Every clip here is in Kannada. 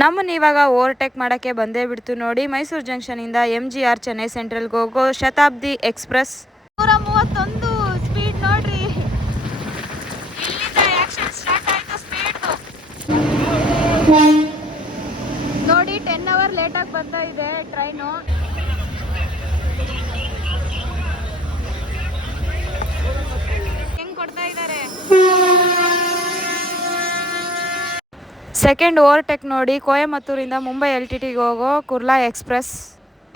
ನಮ್ಮನ್ನು ಇವಾಗ ಓವರ್ಟೇಕ್ ಮಾಡೋಕ್ಕೆ ಬಂದೇ ಬಿಡ್ತು ನೋಡಿ. ಮೈಸೂರು ಜಂಕ್ಷನಿಂದ MGR ಚೆನ್ನೈ ಸೆಂಟ್ರಲ್ಗೆ ಹೋಗೋ ಶತಾಬ್ದಿ ಎಕ್ಸ್ಪ್ರೆಸ್ 131 ಸ್ಪೀಡ್ ನೋಡ್ರಿ. ಇಲ್ಲಿಂದ ಆಕ್ಷನ್ ಸ್ಟಾರ್ಟ್ ಆಯ್ತು ಸ್ಪೀಡ್ ನೋಡಿ. 10 ಅವರ್ ಲೇಟಾಗಿ ಬರ್ತಾ ಇದೆ ಟ್ರೈನು. ಹೆಂಗ್ ಕೊಡ್ತಾ ಇದ್ದಾರೆ. ಸೆಕೆಂಡ್ ಓವರ್ಟೇಕ್ ನೋಡಿ. ಕೊಯಮತ್ತೂರಿಂದ ಮುಂಬೈ LTTಗೆ ಹೋಗೋ ಕುರ್ಲಾ ಎಕ್ಸ್ಪ್ರೆಸ್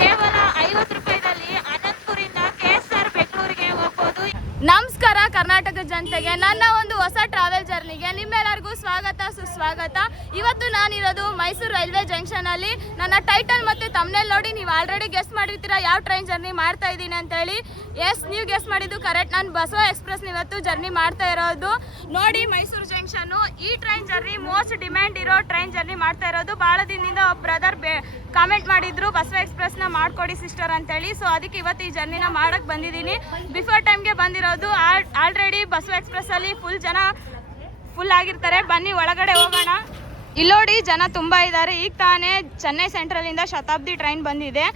ಕೇವಲ 50 ರೂಪಾಯಿದಲ್ಲಿ ಅನಂತಪುರಿಂದ KSR ಬೆಂಗಳೂರಿಗೆ ಹೋಗ್ಬೋದು. ನಮಸ್ಕಾರ ಕರ್ನಾಟಕ ಜನತೆಗೆ, ನನ್ನ ಒಂದು ಹೊಸ ಟ್ರಾವೆಲ್ ಜರ್ನಿಗೆ ನಿಮ್ಮೆಲ್ಲರಿಗೂ ಸ್ವಾಗತ ಸುಸ್ವಾಗತ. ಇವತ್ತು ನಾನಿರೋದು ಮೈಸೂರು ರೈಲ್ವೆ ಜಂಕ್ಷನ್ ಅಲ್ಲಿ. ನನ್ನ ಟೈಟಲ್ ಮತ್ತೆ ತಮ್ನೇಲ್ ನೋಡಿ ನೀವು ಆಲ್ರೆಡಿ ಗೆಸ್ ಮಾಡಿರ್ತೀರಾ ಯಾವ ಟ್ರೈನ್ ಜರ್ನಿ ಮಾಡ್ತಾ ಇದ್ದೀನಿ ಅಂತೇಳಿ. ಎಸ್, ನೀವು ಗೆಸ್ ಮಾಡಿದ್ದು ಕರೆಕ್ಟ್. ನಾನು ಬಸವ ಎಕ್ಸ್ಪ್ರೆಸ್ ಇವತ್ತು ಜರ್ನಿ ಮಾಡ್ತಾ ಇರೋದು ನೋಡಿ. ಮೈಸೂರು ಜಂಕ್ಷನ್ ಈ ಟ್ರೈನ್ ಜರ್ನಿ ಮೋಸ್ಟ್ ಡಿಮ್ಯಾಂಡ್ ಇರೋ ಟ್ರೈನ್ ಜರ್ನಿ ಮಾಡ್ತಾ ಇರೋದು. ಭಾಳ ದಿನದಿಂದ ಒಬ್ಬ ಬ್ರದರ್ ಕಾಮೆಂಟ್ ಮಾಡಿದ್ರು ಬಸವ ಎಕ್ಸ್ಪ್ರೆಸ್ನ ಮಾಡ್ಕೊಡಿ ಸಿಸ್ಟರ್ ಅಂತೇಳಿ. ಸೊ ಅದಕ್ಕೆ ಇವತ್ತು ಈ ಜರ್ನಿನ ಮಾಡಕ್ಕೆ ಬಂದಿದ್ದೀನಿ. ಬಿಫೋರ್ ಟೈಮ್ಗೆ ಬಂದಿರೋದು. ಆಲ್ರೆಡಿ ಬಸವ ಎಕ್ಸ್ಪ್ರೆಸ್ ಅಲ್ಲಿ ಫುಲ್ ಆಗಿರ್ತಾರೆ. ಬನ್ನಿ ಒಳಗಡೆ ಹೋಗೋಣ. ಇಲ್ಲೋಡಿ ಜನ ತುಂಬ ಇದ್ದಾರೆ. ಈಗ ತಾನೇ ಚೆನ್ನೈ ಸೆಂಟ್ರಲಿಂದ ಶತಾಬ್ದಿ ಟ್ರೈನ್ ಬಂದಿದೆ.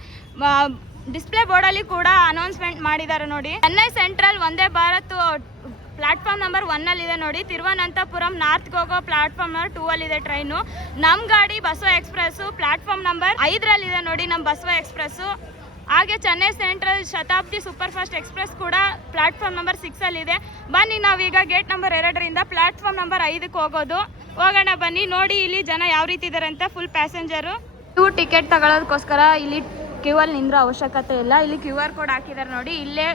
ಡಿಸ್ಪ್ಲೇ ಬೋರ್ಡಲ್ಲಿ ಕೂಡ ಅನೌನ್ಸ್ಮೆಂಟ್ ಮಾಡಿದ್ದಾರೆ ನೋಡಿ. Chennai central Vande Bharat platform number 1 ಅಲ್ಲಿದೆ ನೋಡಿ. ತಿರುವನಂತಪುರಂ ನಾರ್ತ್ಗೆ ಹೋಗೋ ಪ್ಲಾಟ್ಫಾರ್ಮ್ ನಂಬರ್ 2 ಅಲ್ಲಿದೆ ಟ್ರೈನು. ನಮ್ಮ ಗಾಡಿ ಬಸವ ಎಕ್ಸ್ಪ್ರೆಸ್ಸು ಪ್ಲಾಟ್ಫಾರ್ಮ್ ನಂಬರ್ 5ರಲ್ಲಿದೆ ನೋಡಿ ನಮ್ಮ ಬಸವ ಎಕ್ಸ್ಪ್ರೆಸ್ಸು. ಹಾಗೆ Chennai central Shatabdi super fast express ಕೂಡ ಪ್ಲಾಟ್ಫಾರ್ಮ್ ನಂಬರ್ 6 ಅಲ್ಲಿದೆ. ಬನ್ನಿ ನಾವೀಗ ಗೇಟ್ ನಂಬರ್ 2ರಿಂದ ಪ್ಲಾಟ್ಫಾರ್ಮ್ ನಂಬರ್ 5ಕ್ಕೆ ಹೋಗೋಣ ಬನ್ನಿ. ನೋಡಿ ಇಲ್ಲಿ ಜನ ಯಾವ ರೀತಿ ಇದ್ದಾರೆ ಅಂತ. Full passenger. ಟಿಕೆಟ್ ತಗೊಳ್ಳೋದಕ್ಕೋಸ್ಕರ ಇಲ್ಲಿ ಕ್ಯೂ ಅಲ್ಲಿ ನಿಂದ್ರೋ ಅವಶ್ಯಕತೆ ಇಲ್ಲ. ಇಲ್ಲಿ QR ಕೋಡ್ ಹಾಕಿದ್ದಾರೆ ನೋಡಿ. ಇಲ್ಲೇ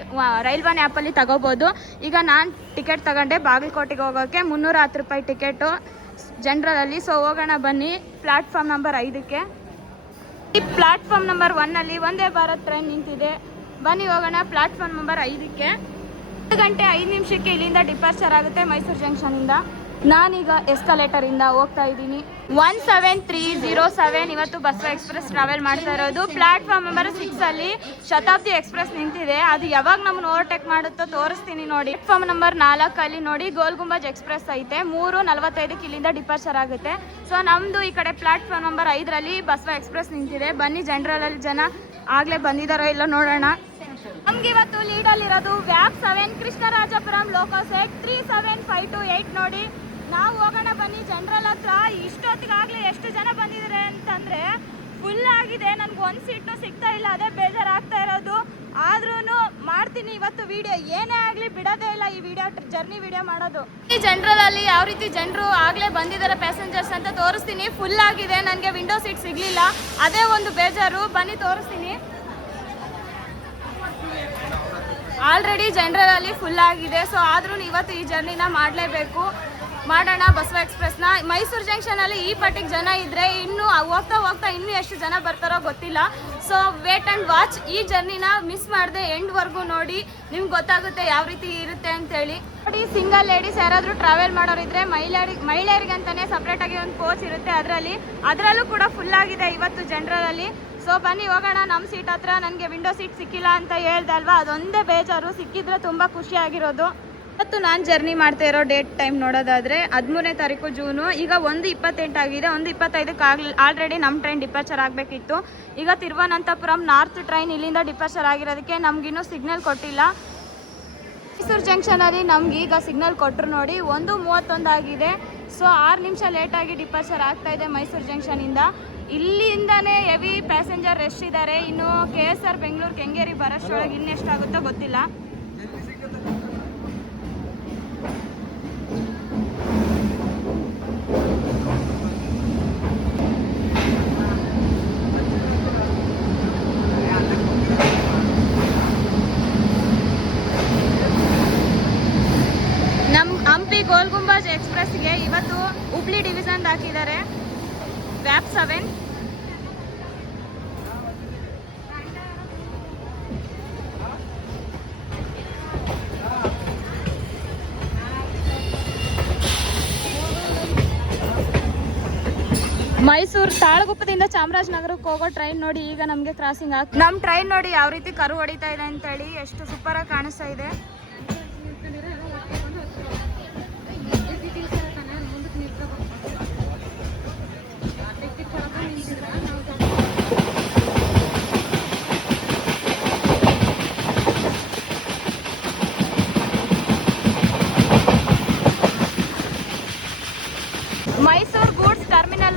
ರೈಲ್ವೆ ಆ್ಯಪಲ್ಲಿ ತಗೋಬೋದು. ಈಗ ನಾನು ಟಿಕೆಟ್ ತಗೊಂಡೆ ಬಾಗಲಕೋಟೆಗೆ ಹೋಗೋಕ್ಕೆ 310 ರೂಪಾಯಿ ಟಿಕೆಟು ಜನರಲಲ್ಲಿ. ಸೊ ಹೋಗೋಣ ಬನ್ನಿ ಪ್ಲಾಟ್ಫಾರ್ಮ್ ನಂಬರ್ 5ಕ್ಕೆ. ಈ platform number 1ಅಲ್ಲಿ Vande Bharat train ನಿಂತಿದೆ. ಬನ್ನಿ ಹೋಗೋಣ ಪ್ಲಾಟ್ಫಾರ್ಮ್ ನಂಬರ್ 5ಕ್ಕೆ. 1 ಗಂಟೆ 5 ನಿಮಿಷಕ್ಕೆ ಇಲ್ಲಿಂದ ಡಿಪಾರ್ಚರ್ ಆಗುತ್ತೆ ಮೈಸೂರು ಜಂಕ್ಷನಿಂದ. ನಾನೀಗ ಎಸ್ಕಲೇಟರಿಂದ ಹೋಗ್ತಾ ಇದ್ದೀನಿ. 17307 ಇವತ್ತು ಬಸವ ಎಕ್ಸ್ಪ್ರೆಸ್ ಟ್ರಾವೆಲ್ ಮಾಡ್ತಾ ಇರೋದು. ಪ್ಲಾಟ್ಫಾರ್ಮ್ ನಂಬರ್ 6 ಅಲ್ಲಿ ಶತಾಬ್ದಿ ಎಕ್ಸ್ಪ್ರೆಸ್ ನಿಂತಿದೆ. ಅದು ಯಾವಾಗ ನಮ್ಮನ್ನು ಓವರ್ಟೇಕ್ ಮಾಡುತ್ತೋ ತೋರಿಸ್ತೀನಿ ನೋಡಿ. ಪ್ಲಾಟ್ಫಾರ್ಮ್ ನಂಬರ್ 4 ಅಲ್ಲಿ ನೋಡಿ ಗೋಲ್ ಗುಂಬಜ್ ಎಕ್ಸ್ಪ್ರೆಸ್ ಐತೆ. 3:45ಕ್ಕೆ ಇಲ್ಲಿಂದ ಡಿಪಾರ್ಚರ್ ಆಗುತ್ತೆ. ಸೊ ನಮ್ಮದು ಈ ಕಡೆ ಪ್ಲಾಟ್ಫಾರ್ಮ್ ನಂಬರ್ 5ರಲ್ಲಿ ಬಸವ ಎಕ್ಸ್ಪ್ರೆಸ್ ನಿಂತಿದೆ. ಬನ್ನಿ ಜನರಲಲ್ಲಿ ಜನ ಆಗಲೇ ಬಂದಿದ್ದಾರೋ ಇಲ್ಲ ನೋಡೋಣ. ನಮ್ಗೆ ಇವತ್ತು ಲೀಡಲ್ಲಿರೋದು ವ್ಯಾಪ್ 7 ಕೃಷ್ಣರಾಜಪುರಂ ಲೋಕೋಸೆಟ್ 37528 ನೋಡಿ. ನಾವು ಹೋಗೋಣ ಬನ್ನಿ ಜನರಲ್ ಹತ್ರ. ಇಷ್ಟೊತ್ತಿಗಾಗಲೇ ಎಷ್ಟು ಜನ ಬಂದಿದ್ದಾರೆ ಅಂತಂದರೆ ಫುಲ್ ಆಗಿದೆ. ನನಗೆ ಒಂದು ಸೀಟು ಸಿಗ್ತಾ ಇಲ್ಲ. ಅದೇ ಬೇಜಾರಾಗ್ತಾ ಇರೋದು. ಆದ್ರೂ ಮಾಡ್ತೀನಿ ಇವತ್ತು ವಿಡಿಯೋ. ಏನೇ ಆಗಲಿ ಬಿಡೋದೇ ಇಲ್ಲ ಈ ಜರ್ನಿ ವಿಡಿಯೋ ಮಾಡೋದು. ಈ ಜನರಲಲ್ಲಿ ಯಾವ ರೀತಿ ಜನರು ಆಗಲೇ ಬಂದಿದ್ದಾರೆ ಪ್ಯಾಸೆಂಜರ್ಸ್ ಅಂತ ತೋರಿಸ್ತೀನಿ. ಫುಲ್ ಆಗಿದೆ. ನನಗೆ ವಿಂಡೋ ಸೀಟ್ ಸಿಗಲಿಲ್ಲ, ಅದೇ ಒಂದು ಬೇಜಾರು. ಬನ್ನಿ ತೋರಿಸ್ತೀನಿ. ಆಲ್ರೆಡಿ ಜನರಲಲ್ಲಿ ಫುಲ್ ಆಗಿದೆ. ಸೊ ಆದ್ರೂ ಇವತ್ತು ಈ ಜರ್ನಿನ ಮಾಡೋಣ ಬಸವ ಎಕ್ಸ್ಪ್ರೆಸ್ನ. ಮೈಸೂರು ಜಂಕ್ಷನಲ್ಲಿ ಈ ಪಟ್ಟಿಗೆ ಜನ ಇದ್ದರೆ ಇನ್ನೂ ಹೋಗ್ತಾ ಇನ್ನೂ ಎಷ್ಟು ಜನ ಬರ್ತಾರೋ ಗೊತ್ತಿಲ್ಲ. So wait and watch. ಈ ಜರ್ನಿನ ಮಿಸ್ ಮಾಡದೆ ಎಂಡ್ವರೆಗೂ ನೋಡಿ. ನಿಮ್ಗೆ ಗೊತ್ತಾಗುತ್ತೆ ಯಾವ ರೀತಿ ಇರುತ್ತೆ ಅಂತೇಳಿ. ನೋಡಿ, ಸಿಂಗಲ್ ಲೇಡೀಸ್ ಯಾರಾದರೂ ಟ್ರಾವೆಲ್ ಮಾಡೋರಿದ್ರೆ ಮಹಿಳೆಯರಿಗೆ ಅಂತಲೇ ಸಪ್ರೇಟಾಗಿ ಒಂದು ಕೋಚ್ ಇರುತ್ತೆ. ಅದರಲ್ಲೂ ಕೂಡ ಫುಲ್ ಆಗಿದೆ ಇವತ್ತು ಜನರಲಲ್ಲಿ. ಸೊ ಬನ್ನಿ ಹೋಗೋಣ. ನಮ್ಮ ಸೀಟ್ ಹತ್ರ ನನಗೆ ವಿಂಡೋ ಸೀಟ್ ಸಿಕ್ಕಿಲ್ಲ ಅಂತ ಹೇಳ್ದೆ ಅಲ್ವಾ, ಅದೊಂದೇ ಬೇಜಾರು. ಸಿಕ್ಕಿದ್ರೆ ತುಂಬ ಖುಷಿಯಾಗಿರೋದು. ಇವತ್ತು ನಾನು ಜರ್ನಿ ಮಾಡ್ತಾ ಇರೋ ಡೇಟ್ ಟೈಮ್ ನೋಡೋದಾದರೆ 13ನೇ ತಾರೀಕು ಜೂನು. ಈಗ 1:28 ಆಗಿದೆ. 1:25ಕ್ಕೆ ಆಲ್ರೆಡಿ ನಮ್ಮ ಟ್ರೈನ್ ಡಿಪಾರ್ಚರ್ ಆಗಬೇಕಿತ್ತು. ಈಗ ತಿರುವನಂತಪುರಂ ನಾರ್ತ್ ಟ್ರೈನ್ ಇಲ್ಲಿಂದ ಡಿಪಾರ್ಚರ್ ಆಗಿರೋದಕ್ಕೆ ನಮಗಿನ್ನೂ ಸಿಗ್ನಲ್ ಕೊಟ್ಟಿಲ್ಲ. ಮೈಸೂರು ಜಂಕ್ಷನಲ್ಲಿ ನಮ್ಗೆ ಈಗ ಸಿಗ್ನಲ್ ಕೊಟ್ಟರು ನೋಡಿ. 1:31 ಆಗಿದೆ. ಸೊ 6 ನಿಮಿಷ ಲೇಟಾಗಿ ಡಿಪಾರ್ಚರ್ ಆಗ್ತಾ ಇದೆ ಮೈಸೂರು ಜಂಕ್ಷನಿಂದ. ಇಲ್ಲಿಂದನೇ ಹೆವಿ ಪ್ಯಾಸೆಂಜರ್ ರಶ್ ಇದ್ದಾರೆ. ಇನ್ನು KSR ಬೆಂಗಳೂರು ಕೆಂಗೇರಿ ಬರೋಷ್ಟೊಳಗೆ ಇನ್ನೆಷ್ಟಾಗುತ್ತೋ ಗೊತ್ತಿಲ್ಲ. ನಮ್ಮ ಹಂಪಿ ಗೋಲ್ ಗುಂಬಾಜ್ ಎಕ್ಸ್ಪ್ರೆಸ್ಗೆ ಇವತ್ತು ಹುಬ್ಳಿ ಡಿವಿಷನ್ ಹಾಕಿದ್ದಾರೆ. ವ್ಯಾಪ್ 7. ಮೈಸೂರು ತಾಳಗುಪ್ಪದಿಂದ ಚಾಮರಾಜನಗರಕ್ಕೆ ಹೋಗೋ ಟ್ರೈನ್ ನೋಡಿ. ಈಗ ನಮಗೆ ಕ್ರಾಸಿಂಗ್ ನಮ್ಮ ಟ್ರೈನ್ ನೋಡಿ ಯಾವ ರೀತಿ ಕರು ಹೊಡಿತಾ ಇದೆ ಅಂತೇಳಿ. ಎಷ್ಟು ಸೂಪರಾಗಿ ಕಾಣಿಸ್ತಾ ಇದೆ.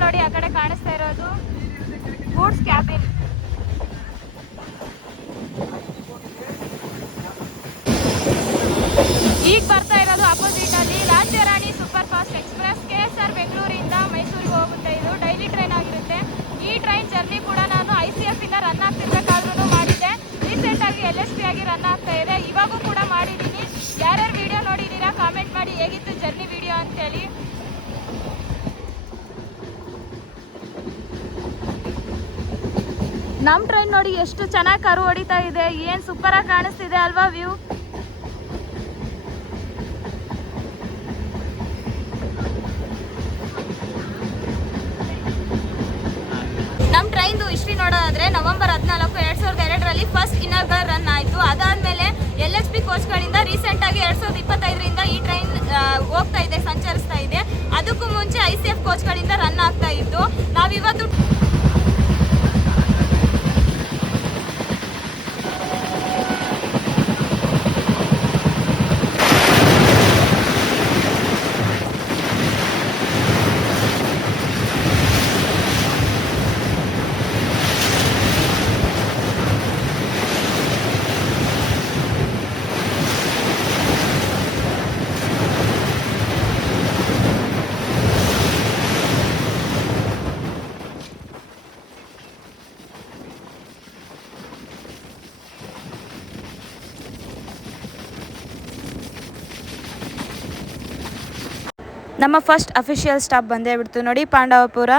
ನೋಡಿ ಆ ಕಡೆ ಕಾಣಿಸ್ತಾ ಇರೋದು ಗೂಡ್ಸ್ ಕ್ಯಾಬಿನ್. ಈಗ ಬರ್ತಾ ಇರೋದು ಅಪೋಸಿಟ್ ಅಲ್ಲಿ ರಾಜ್ಯರಾಣಿ ಸೂಪರ್ ಫಾಸ್ಟ್ ಎಕ್ಸ್ಪ್ರೆಸ್ KSR ಬೆಂಗಳೂರಿಂದ ಮೈಸೂರಿಗೆ ಹೋಗುತ್ತೆ. ಇದು ಡೈಲಿ ಟ್ರೈನ್ ಆಗಿರುತ್ತೆ. ಈ ಟ್ರೈನ್ ಜರ್ನಿ ಕೂಡ ನಾನು ICF ಇಂದ ರನ್ ಆಗ್ತಿರ್ಬೇಕಾದ್ರೂ ಮಾಡಿದ್ದೆ. ರೀಸೆಂಟ್ ಆಗಿ LSP ಆಗಿ ರನ್ ಆಗ್ತಾ ಇದೆ. ಇವಾಗೂ ಕೂಡ ಮಾಡಿದ್ದೀನಿ. ಯಾರ್ಯಾರು ವಿಡಿಯೋ ನೋಡಿದ್ದೀರಾ ಕಾಮೆಂಟ್ ಮಾಡಿ ಹೇಗಿತ್ತು ಜರ್ನಿ ವಿಡಿಯೋ ಅಂತೇಳಿ. ನಮ್ಮ ಟ್ರೈನ್ ನೋಡಿ ಎಷ್ಟು ಚೆನ್ನಾಗಿ ಕರು ಹೊಡಿತಾ ಇದೆ. ಏನು ಸೂಪರ್ ಆಗಿ ಕಾಣಿಸ್ತಿದೆ ಅಲ್ವಾ ವ್ಯೂ. ನಮ್ಮ ಟ್ರೈನ್ದು ಹಿಸ್ಟ್ರಿ ನೋಡೋದಾದ್ರೆ ನವೆಂಬರ್ 14, 2002ರಲ್ಲಿ ಫಸ್ಟ್ ಇನಾಗರಲ್ ರನ್ ಆಯಿತು. ಅದಾದಮೇಲೆ LHP ಕೋಚ್ಗಳಿಂದ ರೀಸೆಂಟಾಗಿ 2025ರಿಂದ ಈ ಟ್ರೈನ್ ಹೋಗ್ತಾ ಇದೆ, ಸಂಚರಿಸ್ತಾ ಇದೆ. ಅದಕ್ಕೂ ಮುಂಚೆ ICF ಕೋಚ್ಗಳಿಂದ ರನ್ ಆಗ್ತಾ ಇತ್ತು. ನಾವಿವತ್ತು ನಮ್ಮ ಫಸ್ಟ್ ಅಫಿಷಿಯಲ್ ಸ್ಟಾಪ್ ಬಂದೇ ಬಿಡ್ತು ನೋಡಿ, ಪಾಂಡವಪುರ.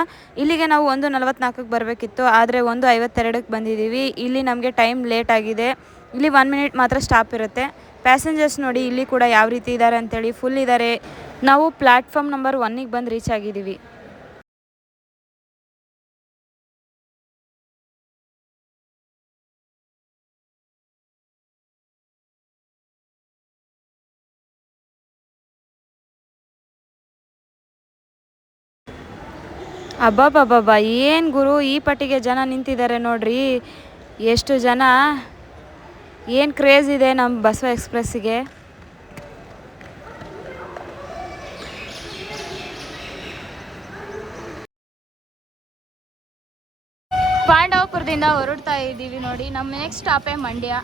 ಇಲ್ಲಿಗೆ ನಾವು 1:44ಕ್ಕೆ ಬರಬೇಕಿತ್ತು, ಆದರೆ 1:52ಕ್ಕೆ ಬಂದಿದ್ದೀವಿ. ಇಲ್ಲಿ ನಮಗೆ ಟೈಮ್ ಲೇಟ್ ಆಗಿದೆ. ಇಲ್ಲಿ 1 ಮಿನಿಟ್ ಮಾತ್ರ ಸ್ಟಾಪ್ ಇರುತ್ತೆ. ಪ್ಯಾಸೆಂಜರ್ಸ್ ನೋಡಿ ಇಲ್ಲಿ ಕೂಡ ಯಾವ ರೀತಿ ಇದ್ದಾರೆ ಅಂತೇಳಿ, ಫುಲ್ ಇದ್ದಾರೆ. ನಾವು ಪ್ಲ್ಯಾಟ್ಫಾರ್ಮ್ ನಂಬರ್ 1ಗೆ ಬಂದು ರೀಚ್ ಆಗಿದ್ದೀವಿ. ಅಬ್ಬಬ್ಬಬ್ಬಾ, ಏನು ಗುರು ಈ ಪಟ್ಟಿಗೆ ಜನ ನಿಂತಿದ್ದಾರೆ ನೋಡ್ರಿ. ಎಷ್ಟು ಜನ, ಏನು ಕ್ರೇಜ್ ಇದೆ ನಮ್ಮ ಬಸವ ಎಕ್ಸ್ಪ್ರೆಸ್ಸಿಗೆ. ಪಾಂಡವಪುರದಿಂದ ಹೊರಡ್ತಾ ಇದ್ದೀವಿ ನೋಡಿ. ನಮ್ಮ ನೆಕ್ಸ್ಟ್ ಸ್ಟಾಪೇ ಮಂಡ್ಯ.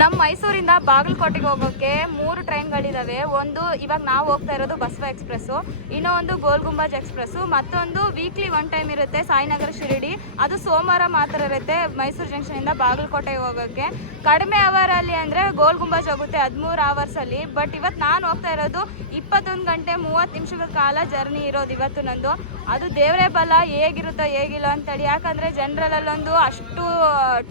ನಮ್ಮ ಮೈಸೂರಿಂದ ಬಾಗಲಕೋಟೆಗೆ ಹೋಗೋಕ್ಕೆ 3 ಟ್ರೈನ್ಗಳಿದ್ದಾವೆ. ಒಂದು ಇವಾಗ ನಾವು ಹೋಗ್ತಾ ಇರೋದು ಬಸವ ಎಕ್ಸ್ಪ್ರೆಸ್ಸು, ಇನ್ನೂ ಒಂದು ಗೋಲ್ ಗುಂಬಾಜ್ ಎಕ್ಸ್ಪ್ರೆಸ್ಸು, ಮತ್ತೊಂದು ವೀಕ್ಲಿ 1 ಟೈಮ್ ಇರುತ್ತೆ ಸಾಯಿನಗರ ಶಿರಡಿ. ಅದು ಸೋಮವಾರ ಮಾತ್ರ ಇರುತ್ತೆ ಮೈಸೂರು ಜಂಕ್ಷನಿಂದ ಬಾಗಲಕೋಟೆಗೆ ಹೋಗೋಕ್ಕೆ. ಕಡಿಮೆ ಅವರಲ್ಲಿ ಅಂದರೆ ಗೋಲ್ ಗುಂಬಾಜ್ ಹೋಗುತ್ತೆ 13 ಅವರ್ಸಲ್ಲಿ. ಬಟ್ ಇವತ್ತು ನಾನು ಹೋಗ್ತಾ ಇರೋದು 21 ಗಂಟೆ 30 ನಿಮಿಷಗಳ ಕಾಲ ಜರ್ನಿ ಇರೋದು ಇವತ್ತು ನಂದು. ಅದು ದೇವರೇ ಬಲ ಹೇಗಿರುತ್ತೋ ಹೇಗಿಲ್ಲ ಅಂತೇಳಿ. ಯಾಕಂದರೆ ಜನರಲ್ಲೊಂದು ಅಷ್ಟು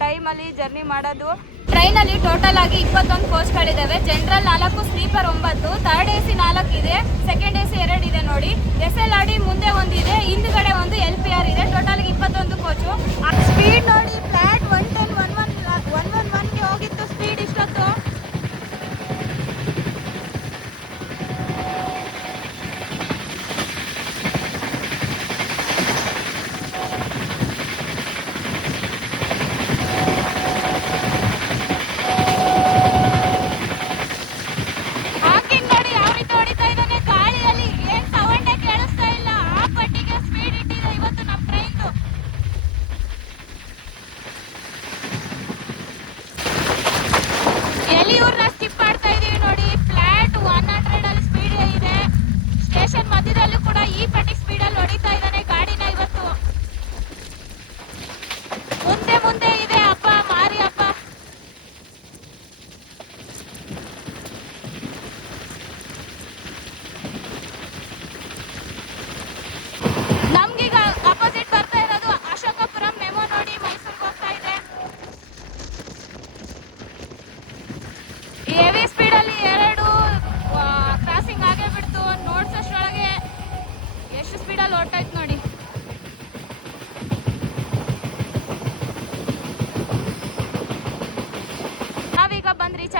ಟೈಮಲ್ಲಿ ಜರ್ನಿ ಮಾಡೋದು. ಟ್ರೈನಲ್ಲಿ ಟೋಟಲ್ ಆಗಿ 21 ಕೋಚ್ಗಳಿದ್ದಾವೆ. ಜನರಲ್ 4, ಸ್ಲೀಪರ್ 9, ಥರ್ಡ್ AC 4 ಇದೆ, ಸೆಕೆಂಡ್ AC 2 ಇದೆ ನೋಡಿ. SLRD ಮುಂದೆ ಒಂದಿದೆ, ಹಿಂದ್ಗಡೆ ಒಂದು LPR ಇದೆ. Total 21 coach. ಸ್ಪೀಡ್ ನೋಡಿ, ಫ್ಲಾಟ್ 110, 111ಗೆ ಹೋಗಿತ್ತು ಸ್ಪೀಡ್ ಇಷ್ಟೊತ್ತು.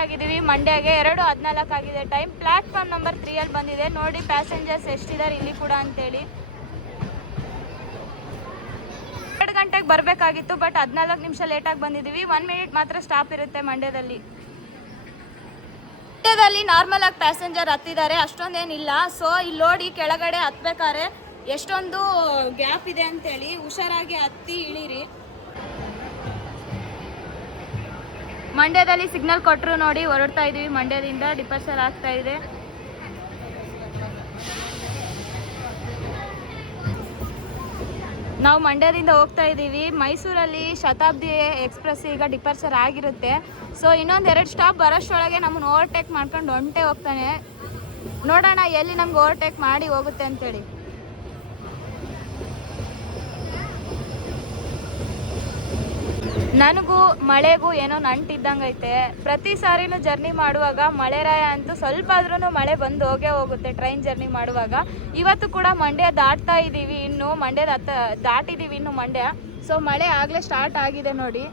ಆಗಿದ್ದೀವಿ ಮಂಡ್ಯಗೆ. 2:14 ಆಗಿದೆ ಟೈಮ್. ಪ್ಲಾಟ್ಫಾರ್ಮ್ ನಂಬರ್ 3 ಬಂದಿದೆ ನೋಡಿ ಪ್ಯಾಸೆಂಜರ್ಸ್ ಎಷ್ಟಿದ್ದಾರೆ ಇಲ್ಲಿ ಕೂಡ ಅಂತೇಳಿ. 2 ಗಂಟೆಗೆ ಬರಬೇಕಾಗಿತ್ತು, ಬಟ್ 14 ನಿಮಿಷ ಲೇಟಾಗಿ ಬಂದಿದ್ದೀವಿ. 1 ಮಿನಿಟ್ ಮಾತ್ರ ಸ್ಟಾಪ್ ಇರುತ್ತೆ ಮಂಡ್ಯದಲ್ಲಿ. ಮಂಡ್ಯದಲ್ಲಿ ನಾರ್ಮಲ್ ಆಗಿ ಪ್ಯಾಸೆಂಜರ್ ಹತ್ತಿದ್ದಾರೆ, ಅಷ್ಟೊಂದೇನಿಲ್ಲ. ಸೊ ಇಲ್ಲಿ ನೋಡಿ ಕೆಳಗಡೆ ಹತ್ಬೇಕಾದ್ರೆ ಎಷ್ಟೊಂದು ಗ್ಯಾಪ್ ಇದೆ ಅಂತೇಳಿ ಹುಷಾರಾಗಿ ಹತ್ತಿ ಇಳಿರಿ. ಮಂಡ್ಯದಲ್ಲಿ ಸಿಗ್ನಲ್ ಕೊಟ್ಟರು ನೋಡಿ ಹೊರಡ್ತಾ ಇದೀವಿ. ಮಂಡ್ಯದಿಂದ ಡಿಪಾರ್ಚರ್ ಆಗ್ತಾ ಇದೆ. ನಾವು ಮಂಡ್ಯದಿಂದ ಹೋಗ್ತಾ ಇದ್ದೀವಿ. ಮೈಸೂರಲ್ಲಿ ಶತಾಬ್ದಿ ಎಕ್ಸ್ಪ್ರೆಸ್ ಈಗ ಡಿಪಾರ್ಚರ್ ಆಗಿರುತ್ತೆ. ಸೊ ಇನ್ನೊಂದು 2 ಸ್ಟಾಪ್ ಬರೋಷ್ಟರೊಳಗೆ ನಮ್ಮನ್ನು ಓವರ್ಟೇಕ್ ಮಾಡ್ಕೊಂಡು ಹೊಂಟೆ ಹೋಗ್ತಾನೆ. ನೋಡೋಣ ಎಲ್ಲಿ ನಮ್ಗೆ ಓವರ್ಟೇಕ್ ಮಾಡಿ ಹೋಗುತ್ತೆ ಅಂತೇಳಿ. ನನಗೂ ಮಳೆಗೂ ಏನೋ ನಂಟಿದ್ದಂಗೆ ಐತೆ. ಪ್ರತಿ ಸಾರಿನೂ ಜರ್ನಿ ಮಾಡುವಾಗ ಮಳೆರಾಯ ಅಂತೂ ಸ್ವಲ್ಪ ಆದ್ರೂ ಮಳೆ ಬಂದು ಹೋಗೇ ಹೋಗುತ್ತೆ ಟ್ರೈನ್ ಜರ್ನಿ ಮಾಡುವಾಗ. ಇವತ್ತು ಕೂಡ ಮಂಡ್ಯ ದಾಟ್ತಾ ಇದ್ದೀವಿ, ಇನ್ನು ದಾಟಿದ್ದೀವಿ ಇನ್ನು ಮಂಡ್ಯ. ಸೊ ಮಳೆ ಆಗಲೇ ಸ್ಟಾರ್ಟ್ ಆಗಿದೆ ನೋಡಿ.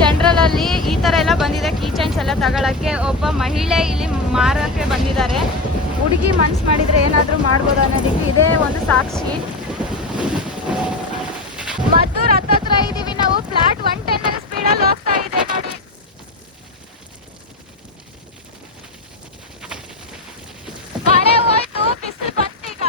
ಜನರಲಲ್ಲಿ ಈ ಥರ ಎಲ್ಲ ಬಂದಿದೆ. ಕೀಚೈನ್ಸ್ ಎಲ್ಲ ತಗೊಳಕ್ಕೆ ಒಬ್ಬ ಮಹಿಳೆ ಇಲ್ಲಿ ಮಾರಕ್ಕೆ ಬಂದಿದ್ದಾರೆ. ಹುಡುಗಿ ಮನ್ಸು ಮಾಡಿದರೆ ಏನಾದರೂ ಮಾಡ್ಬೋದು ಅನ್ನೋದಕ್ಕೆ ಇದೇ ಒಂದು ಸಾಕ್ಷಿ. ಮದ್ದೂರು ಹತ್ತತ್ರ ಇದ್ದೀವಿ ನಾವು. ಫ್ಲಾಟ್ 110 ಸ್ಪೀಡಲ್ಲಿ ಹೋಗ್ತಾ ಇದೆ ನೋಡಿ. ಮಳೆ ಹೋಯ್ತು, ಬಿಸಿಲು ಬಂತೀಗ.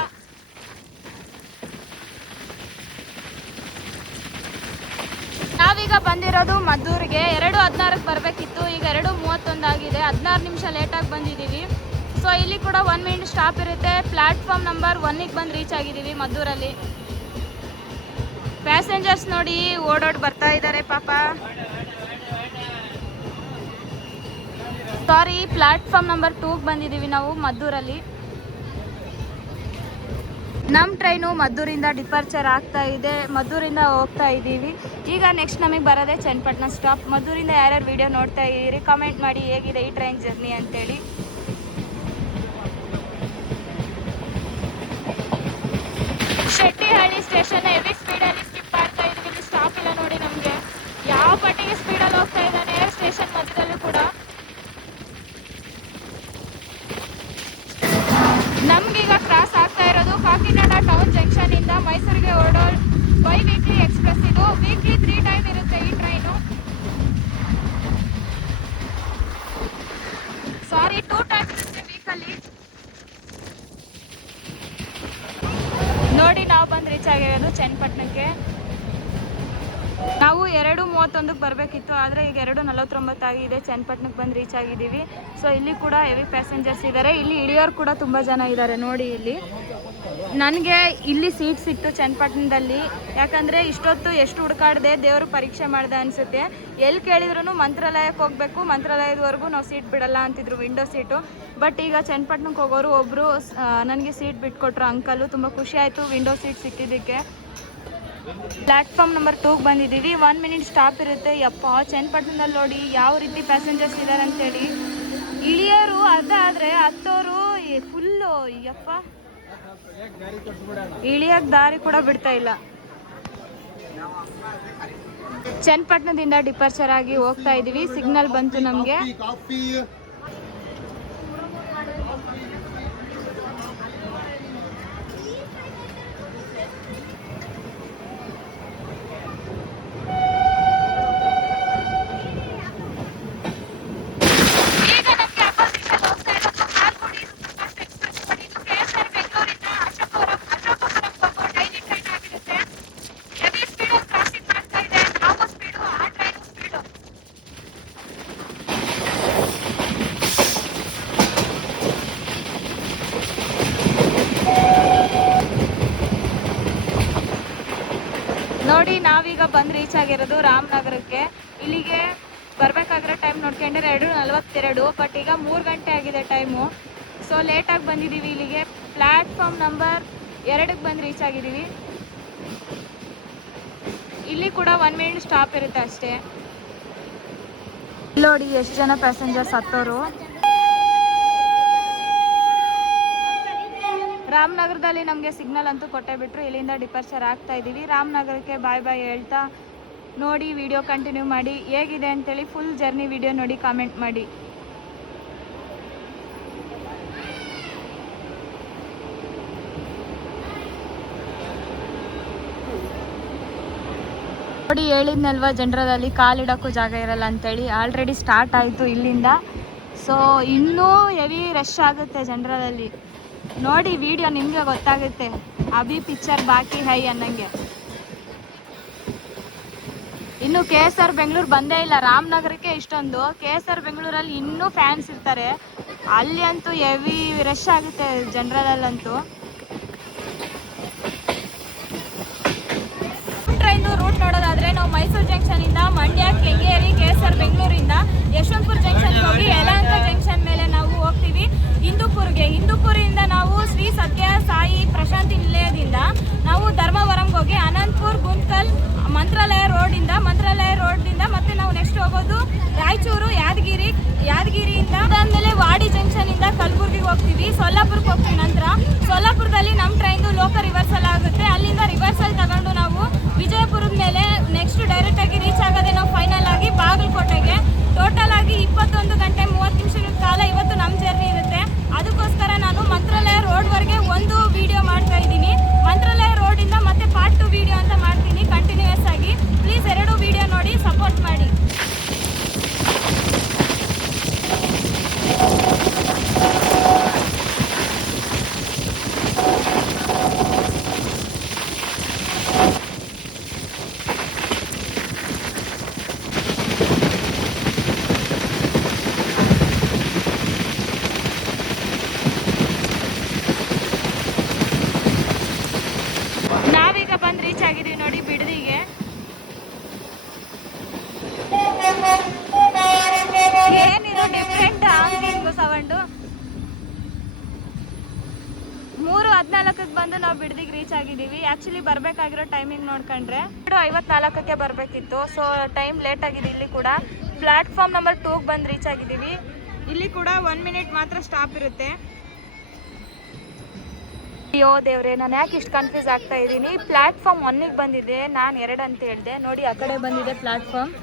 ನಾವೀಗ ಬಂದಿರೋದು ಮದ್ದೂರಿಗೆ. 2:16ಕ್ಕೆ ಬರಬೇಕಿತ್ತು, ಈಗ 2:31 ಆಗಿದೆ. 16 ನಿಮಿಷ ಲೇಟಾಗಿ ಬಂದಿದ್ದೀವಿ. ಸೊ ಇಲ್ಲಿ ಕೂಡ 1 ಮಿನಿಟ್ ಸ್ಟಾಪ್ ಇರುತ್ತೆ. ಪ್ಲಾಟ್ಫಾರ್ಮ್ ನಂಬರ್ 1ಗೆ ಬಂದು ರೀಚ್ ಆಗಿದ್ದೀವಿ ಮದ್ದೂರಲ್ಲಿ. ಪ್ಯಾಸೆಂಜರ್ಸ್ ನೋಡಿ ಓಡೋಡ್ ಬರ್ತಾ ಇದ್ದಾರೆ ಪಾಪ. ಸಾರಿ, ಪ್ಲಾಟ್ಫಾರ್ಮ್ ನಂಬರ್ 2ಗೆ ಬಂದಿದ್ದೀವಿ ನಾವು ಮದ್ದೂರಲ್ಲಿ. ನಮ್ಮ ಟ್ರೈನು ಮದ್ದೂರಿಂದ ಡಿಪಾರ್ಚರ್ ಆಗ್ತಾ ಇದೆ. ಮದ್ದೂರಿಂದ ಹೋಗ್ತಾ ಇದ್ದೀವಿ. ಈಗ ನೆಕ್ಸ್ಟ್ ನಮಗೆ ಬರೋದೇ ಚನ್ನಪಟ್ಟಣ ಸ್ಟಾಪ್. ಮದ್ದೂರಿಂದ ಯಾರ್ಯಾರು ವಿಡಿಯೋ ನೋಡ್ತಾ ಇದ್ದೀರಿ ಕಮೆಂಟ್ ಮಾಡಿ ಹೇಗಿದೆ ಈ ಟ್ರೈನ್ ಜರ್ನಿ ಅಂತೇಳಿ. ಶೆಟ್ಟಿಹಳ್ಳಿ ಸ್ಟೇಷನ್ ಹೆವಿ ಸ್ಪೀಡಲ್ಲಿ ಸ್ಕಿಪ್ ಮಾಡ್ತಾ ಇದ್ವಿ. ಇಲ್ಲಿ ಸ್ಟಾಪ್ ಇಲ್ಲ ನೋಡಿ ನಮಗೆ. ಯಾವ ಪಟ್ಟಿಗೆ ಸ್ಪೀಡಲ್ಲಿ ಹೋಗ್ತಾ ಇದ್ದಾನೆ ಸ್ಟೇಷನ್ ಮಧ್ಯದಲ್ಲೂ ಕೂಡ. ನಮಗೀಗ ಕ್ರಾಸ್ ಆಗ್ತಾ ಇರೋದು ಕಾಕಿನಾಡ ಟೌನ್ ಜಂಕ್ಷನ್ ಇಂದ ಮೈಸೂರಿಗೆ ಹೊರಡೋ ಬೈ ವೀಕ್ಲಿ ಎಕ್ಸ್ಪ್ರೆಸ್. ಇದು ವೀಕ್ಲಿ 3 ಟೈಮ್ ಇರುತ್ತೆ ಈ ಟ್ರೈನು. ಸಾರಿ, 2 ಟೈಮ್ ಇರುತ್ತೆ ವೀಕಲ್ಲಿ. ನೋಡಿ ನಾವು ಬಂದು ರೀಚ್ ಆಗಿರೋದು ಚನ್ನಪಟ್ಟಣಕ್ಕೆ. ನಾವು 2:31ಕ್ಕೆ ಬರಬೇಕಿತ್ತು, ಆದರೆ ಈಗ 2:49 ಆಗಿದೆ. ಚನ್ನಪಟ್ಟಣಕ್ಕೆ ಬಂದು ರೀಚ್ ಆಗಿದ್ದೀವಿ. ಸೊ ಇಲ್ಲಿ ಕೂಡ ಹೆವಿ ಪ್ಯಾಸೆಂಜರ್ಸ್ ಇದ್ದಾರೆ. ಇಲ್ಲಿ ಇಳಿಯೋರು ಕೂಡ ತುಂಬ ಜನ ಇದ್ದಾರೆ ನೋಡಿ. ಇಲ್ಲಿ ನನಗೆ ಇಲ್ಲಿ ಸೀಟ್ ಸಿಕ್ತು ಚನ್ನಪಟ್ಟಣದಲ್ಲಿ. ಯಾಕಂದರೆ ಇಷ್ಟೊತ್ತು ಎಷ್ಟು ಹುಡುಕಾಡಿದೆ, ದೇವರು ಪರೀಕ್ಷೆ ಮಾಡಿದೆ ಅನಿಸುತ್ತೆ. ಎಲ್ಲಿ ಕೇಳಿದ್ರು ಮಂತ್ರಾಲಯಕ್ಕೆ ಹೋಗಬೇಕು, ಮಂತ್ರಾಲಯದವರೆಗೂ ನಾವು ಸೀಟ್ ಬಿಡಲ್ಲ ಅಂತಿದ್ರು, ವಿಂಡೋ ಸೀಟು. ಬಟ್ ಈಗ ಚನ್ನಪಟ್ಟಣಕ್ಕೆ ಹೋಗೋರು ಒಬ್ಬರು ನನಗೆ ಸೀಟ್ ಬಿಟ್ಕೊಟ್ರು ಅಂಕಲು. ತುಂಬ ಖುಷಿ ಆಯಿತು ವಿಂಡೋ ಸೀಟ್ ಸಿಕ್ಕಿದ್ದಕ್ಕೆ. ಪ್ಲಾಟ್ಫಾರ್ಮ್ ನಂಬರ್ 2ಗೆ ಬಂದಿದ್ದೀವಿ. 1 ಮಿನಿಟ್ ಸ್ಟಾಪ್ ಇರುತ್ತೆ. ಯಪ್ಪ, ಚನ್ನಪಟ್ಟಣದಲ್ಲಿ ನೋಡಿ ಯಾವ ರೀತಿ ಪ್ಯಾಸೆಂಜರ್ಸ್ ಇದ್ದಾರೆ ಅಂತೇಳಿ. ಇಳಿಯೋರು ಅರ್ಧ ಆದರೆ ಹತ್ತೋರು ಫುಲ್ಲು. ಯಪ್ಪ, ಇಳಿಯೋಕ್ಕೆ ದಾರಿ ಕೂಡ ಬಿಡ್ತಾ ಇಲ್ಲ. ಚನ್ನಪಟ್ಟಣದಿಂದ ಡಿಪಾರ್ಚರ್ ಆಗಿ ಹೋಗ್ತಾ ಇದ್ದೀವಿ. ಸಿಗ್ನಲ್ ಬಂತು ನಮಗೆ. ನೋಡಿ ನಾವೀಗ ಬಂದು ರೀಚ್ ಆಗಿರೋದು ರಾಮನಗರಕ್ಕೆ. ಇಲ್ಲಿಗೆ ಬರಬೇಕಾಗಿರೋ ಟೈಮ್ ನೋಡ್ಕೊಂಡ್ರೆ 2:42, ಬಟ್ ಈಗ 3 ಗಂಟೆ ಆಗಿದೆ ಟೈಮು. ಸೊ ಲೇಟಾಗಿ ಬಂದಿದ್ದೀವಿ ಇಲ್ಲಿಗೆ. ಪ್ಲ್ಯಾಟ್ಫಾರ್ಮ್ ನಂಬರ್ 2ಗೆ ಬಂದು ರೀಚ್ ಆಗಿದ್ದೀವಿ. ಇಲ್ಲಿ ಕೂಡ 1 ಮಿನಿಟ್ ಸ್ಟಾಪ್ ಇರುತ್ತೆ ಅಷ್ಟೇ. ನೋಡಿ ಎಷ್ಟು ಜನ ಪ್ಯಾಸೆಂಜರ್ಸ್ ಹತ್ತೋರು. ರಾಮನಗರದಲ್ಲಿ ನಮಗೆ ಸಿಗ್ನಲ್ ಅಂತೂ ಕೊಟ್ಟೇ ಬಿಟ್ಟರು. ಇಲ್ಲಿಂದ ಡಿಪಾರ್ಚರ್ ಆಗ್ತಾ ಇದ್ದೀವಿ. ರಾಮನಗರಕ್ಕೆ ಬಾಯ್ ಬಾಯ್ ಹೇಳ್ತಾ ನೋಡಿ ವಿಡಿಯೋ ಕಂಟಿನ್ಯೂ ಮಾಡಿ. ಹೇಗಿದೆ ಅಂತೇಳಿ ಫುಲ್ ಜರ್ನಿ ವಿಡಿಯೋ ನೋಡಿ ಕಾಮೆಂಟ್ ಮಾಡಿ. ನೋಡಿ ಹೇಳಿದ್ನಲ್ವ ಜನರದಲ್ಲಿ ಕಾಲಿಡೋಕ್ಕೂ ಜಾಗ ಇರಲ್ಲ ಅಂತೇಳಿ. ಆಲ್ರೆಡಿ ಸ್ಟಾರ್ಟ್ ಆಯಿತು ಇಲ್ಲಿಂದ. ಸೊ ಇನ್ನೂ ಹೆವಿ ರಶ್ ಆಗುತ್ತೆ ಜನರದಲ್ಲಿ. ನೋಡಿ ವಿಡಿಯೋ ನಿಮಗೆ ಗೊತ್ತಾಗುತ್ತೆ. ಅಭಿ ಪಿಕ್ಚರ್ ಬಾಕಿ ಹೈ ಅನ್ನಂಗೆ. ಇನ್ನು KSR ಬೆಂಗಳೂರು ಬಂದೇ ಇಲ್ಲ. ರಾಮನಗರಕ್ಕೆ ಇಷ್ಟೊಂದು, KSR ಬೆಂಗಳೂರಲ್ಲಿ ಇನ್ನೂ ಫ್ಯಾನ್ಸ್ ಇರ್ತಾರೆ. ಅಲ್ಲಿ ಅಂತೂ ಹೆವಿ ರಶ್ ಆಗುತ್ತೆ ಜನರಲ್ಲಂತೂ. ಟ್ರೈನ್ ರೂಟ್ ನೋಡೋದಾದ್ರೆ ನಾವು ಮೈಸೂರು ಜಂಕ್ಷನ್ ಇಂದ ಮಂಡ್ಯ, ಕೆಂಗೇರಿ, KSR ಬೆಂಗಳೂರಿಂದ ಯಶವಂತಪುರ ಜಂಕ್ಷನ್ ಹೋಗಿ ಯಲಹಂಕ ಜಂಕ್ಷನ್ ಮೇಲೆ ನಾವು ಹೋಗ್ತೀವಿ ಹಿಂದೂಪುರಿಂದ ನಾವು ಶ್ರೀ ಸತ್ಯ ಸಾಯಿ ಪ್ರಶಾಂತಿ ನಿಲಯದಿಂದ ನಾವು ಧರ್ಮವರಂಗೆ ಹೋಗಿ ಅನಂತಪುರ್, ಗುಂತ್ಕಲ್, ಮಂತ್ರಾಲಯ ರೋಡಿಂದ ಮತ್ತೆ ನಾವು ನೆಕ್ಸ್ಟ್ ಹೋಗೋದು ರಾಯಚೂರು, ಯಾದಗಿರಿಯಿಂದ ಅದಾದ್ಮೇಲೆ ವಾಡಿ ಜಂಕ್ಷನ್ ಇಂದ ಕಲಬುರ್ಗಿಗೆ ಹೋಗ್ತೀವಿ. ಸೊಲ್ಲಾಪುರಕ್ಕೆ ಹೋಗ್ತೀವಿ. ನಂತರ ಸೊಲ್ಲಾಪುರದಲ್ಲಿ ನಮ್ಮ ಟ್ರೈನ್ ಲೋಕಲ್ ರಿವರ್ಸಲ್ ಆಗುತ್ತೆ. ಅಲ್ಲಿಂದ ರಿವರ್ಸಲ್ ತಗೊಂಡು ನಾವು ವಿಜಯಪುರದ ಮೇಲೆ ನೆಕ್ಸ್ಟ್ ಡೈರೆಕ್ಟ್ ಆಗಿ ರೀಚ್ ಆಗೋದೇ ನಾವು ಫೈನಲ್ ಆಗಿ ಬಾಗಲಕೋಟೆಗೆ. ಟೋಟಲ್ ಆಗಿ 21 ಗಂಟೆ 30 ನಿಮಿಷಗಳ ಕಾಲ ಇವತ್ತು ನಮ್ಮ ಜರ್ನಿ ಇರುತ್ತೆ. ಅದಕ್ಕೋಸ್ಕರ ನಾನು ಮಂತ್ರಾಲಯ ರೋಡ್ವರೆಗೆ ಒಂದು ವಿಡಿಯೋ ಮಾಡ್ತಾ ಇದ್ದೀನಿ. ಮಂತ್ರಾಲಯ ರೋಡಿಂದ ಮತ್ತೆ ಪಾರ್ಟ್ 2 ವಿಡಿಯೋ ಅಂತ ಮಾಡ್ತೀನಿ ಕಂಟಿನ್ಯೂಯಸ್ ಆಗಿ. ಪ್ಲೀಸ್ 2 ವಿಡಿಯೋ ನೋಡಿ ಸಪೋರ್ಟ್ ಮಾಡಿ. ನಾವೀಗ ಬಂದು ರೀಚ್ ಆಗಿದ್ದೀವಿ ನೋಡಿ ಬಿಡದಿಗೆ. ಏನಿದು ಡಿಫ್ರೆಂಟ್ ಹಂಗಿಂಗು ಸೌಂಡು. 3:14ಕ್ಕೆ ಬಂದು ನಾವು ಬಿಡದಿಗೆ ರೀಚ್ ಆಗಿದ್ದೀವಿ. ಆ್ಯಕ್ಚುಲಿ ಬರಬೇಕಾಗಿರೋ ಟೈಮಿಂಗ್ ನೋಡ್ಕೊಂಡ್ರೆ 2:54ಕ್ಕೆ ಬರಬೇಕಿತ್ತು. ಸೊ ಟೈಮ್ ಲೇಟ್ ಆಗಿದೆ. ಇಲ್ಲಿ ಕೂಡ ಪ್ಲಾಟ್ಫಾರ್ಮ್ ನಂಬರ್ 2ಗೆ ಬಂದು ರೀಚ್ ಆಗಿದ್ದೀವಿ. ಇಲ್ಲಿ ಕೂಡ 1 ಮಿನಿಟ್ ಮಾತ್ರ ಸ್ಟಾಪ್ ಇರುತ್ತೆ. ಅಯ್ಯೋ ದೇವ್ರೆ, ನಾನು ಯಾಕೆ ಇಷ್ಟು ಕನ್ಫ್ಯೂಸ್ ಆಗ್ತಾ ಇದ್ದೀನಿ. ಪ್ಲಾಟ್ಫಾರ್ಮ್ 1ಗೆ ಬಂದಿದೆ, ನಾನು 2 ಅಂತ ಹೇಳಿದೆ. ನೋಡಿ ಆ ಕಡೆ ಬಂದಿದೆ ಪ್ಲಾಟ್ಫಾರ್ಮ್.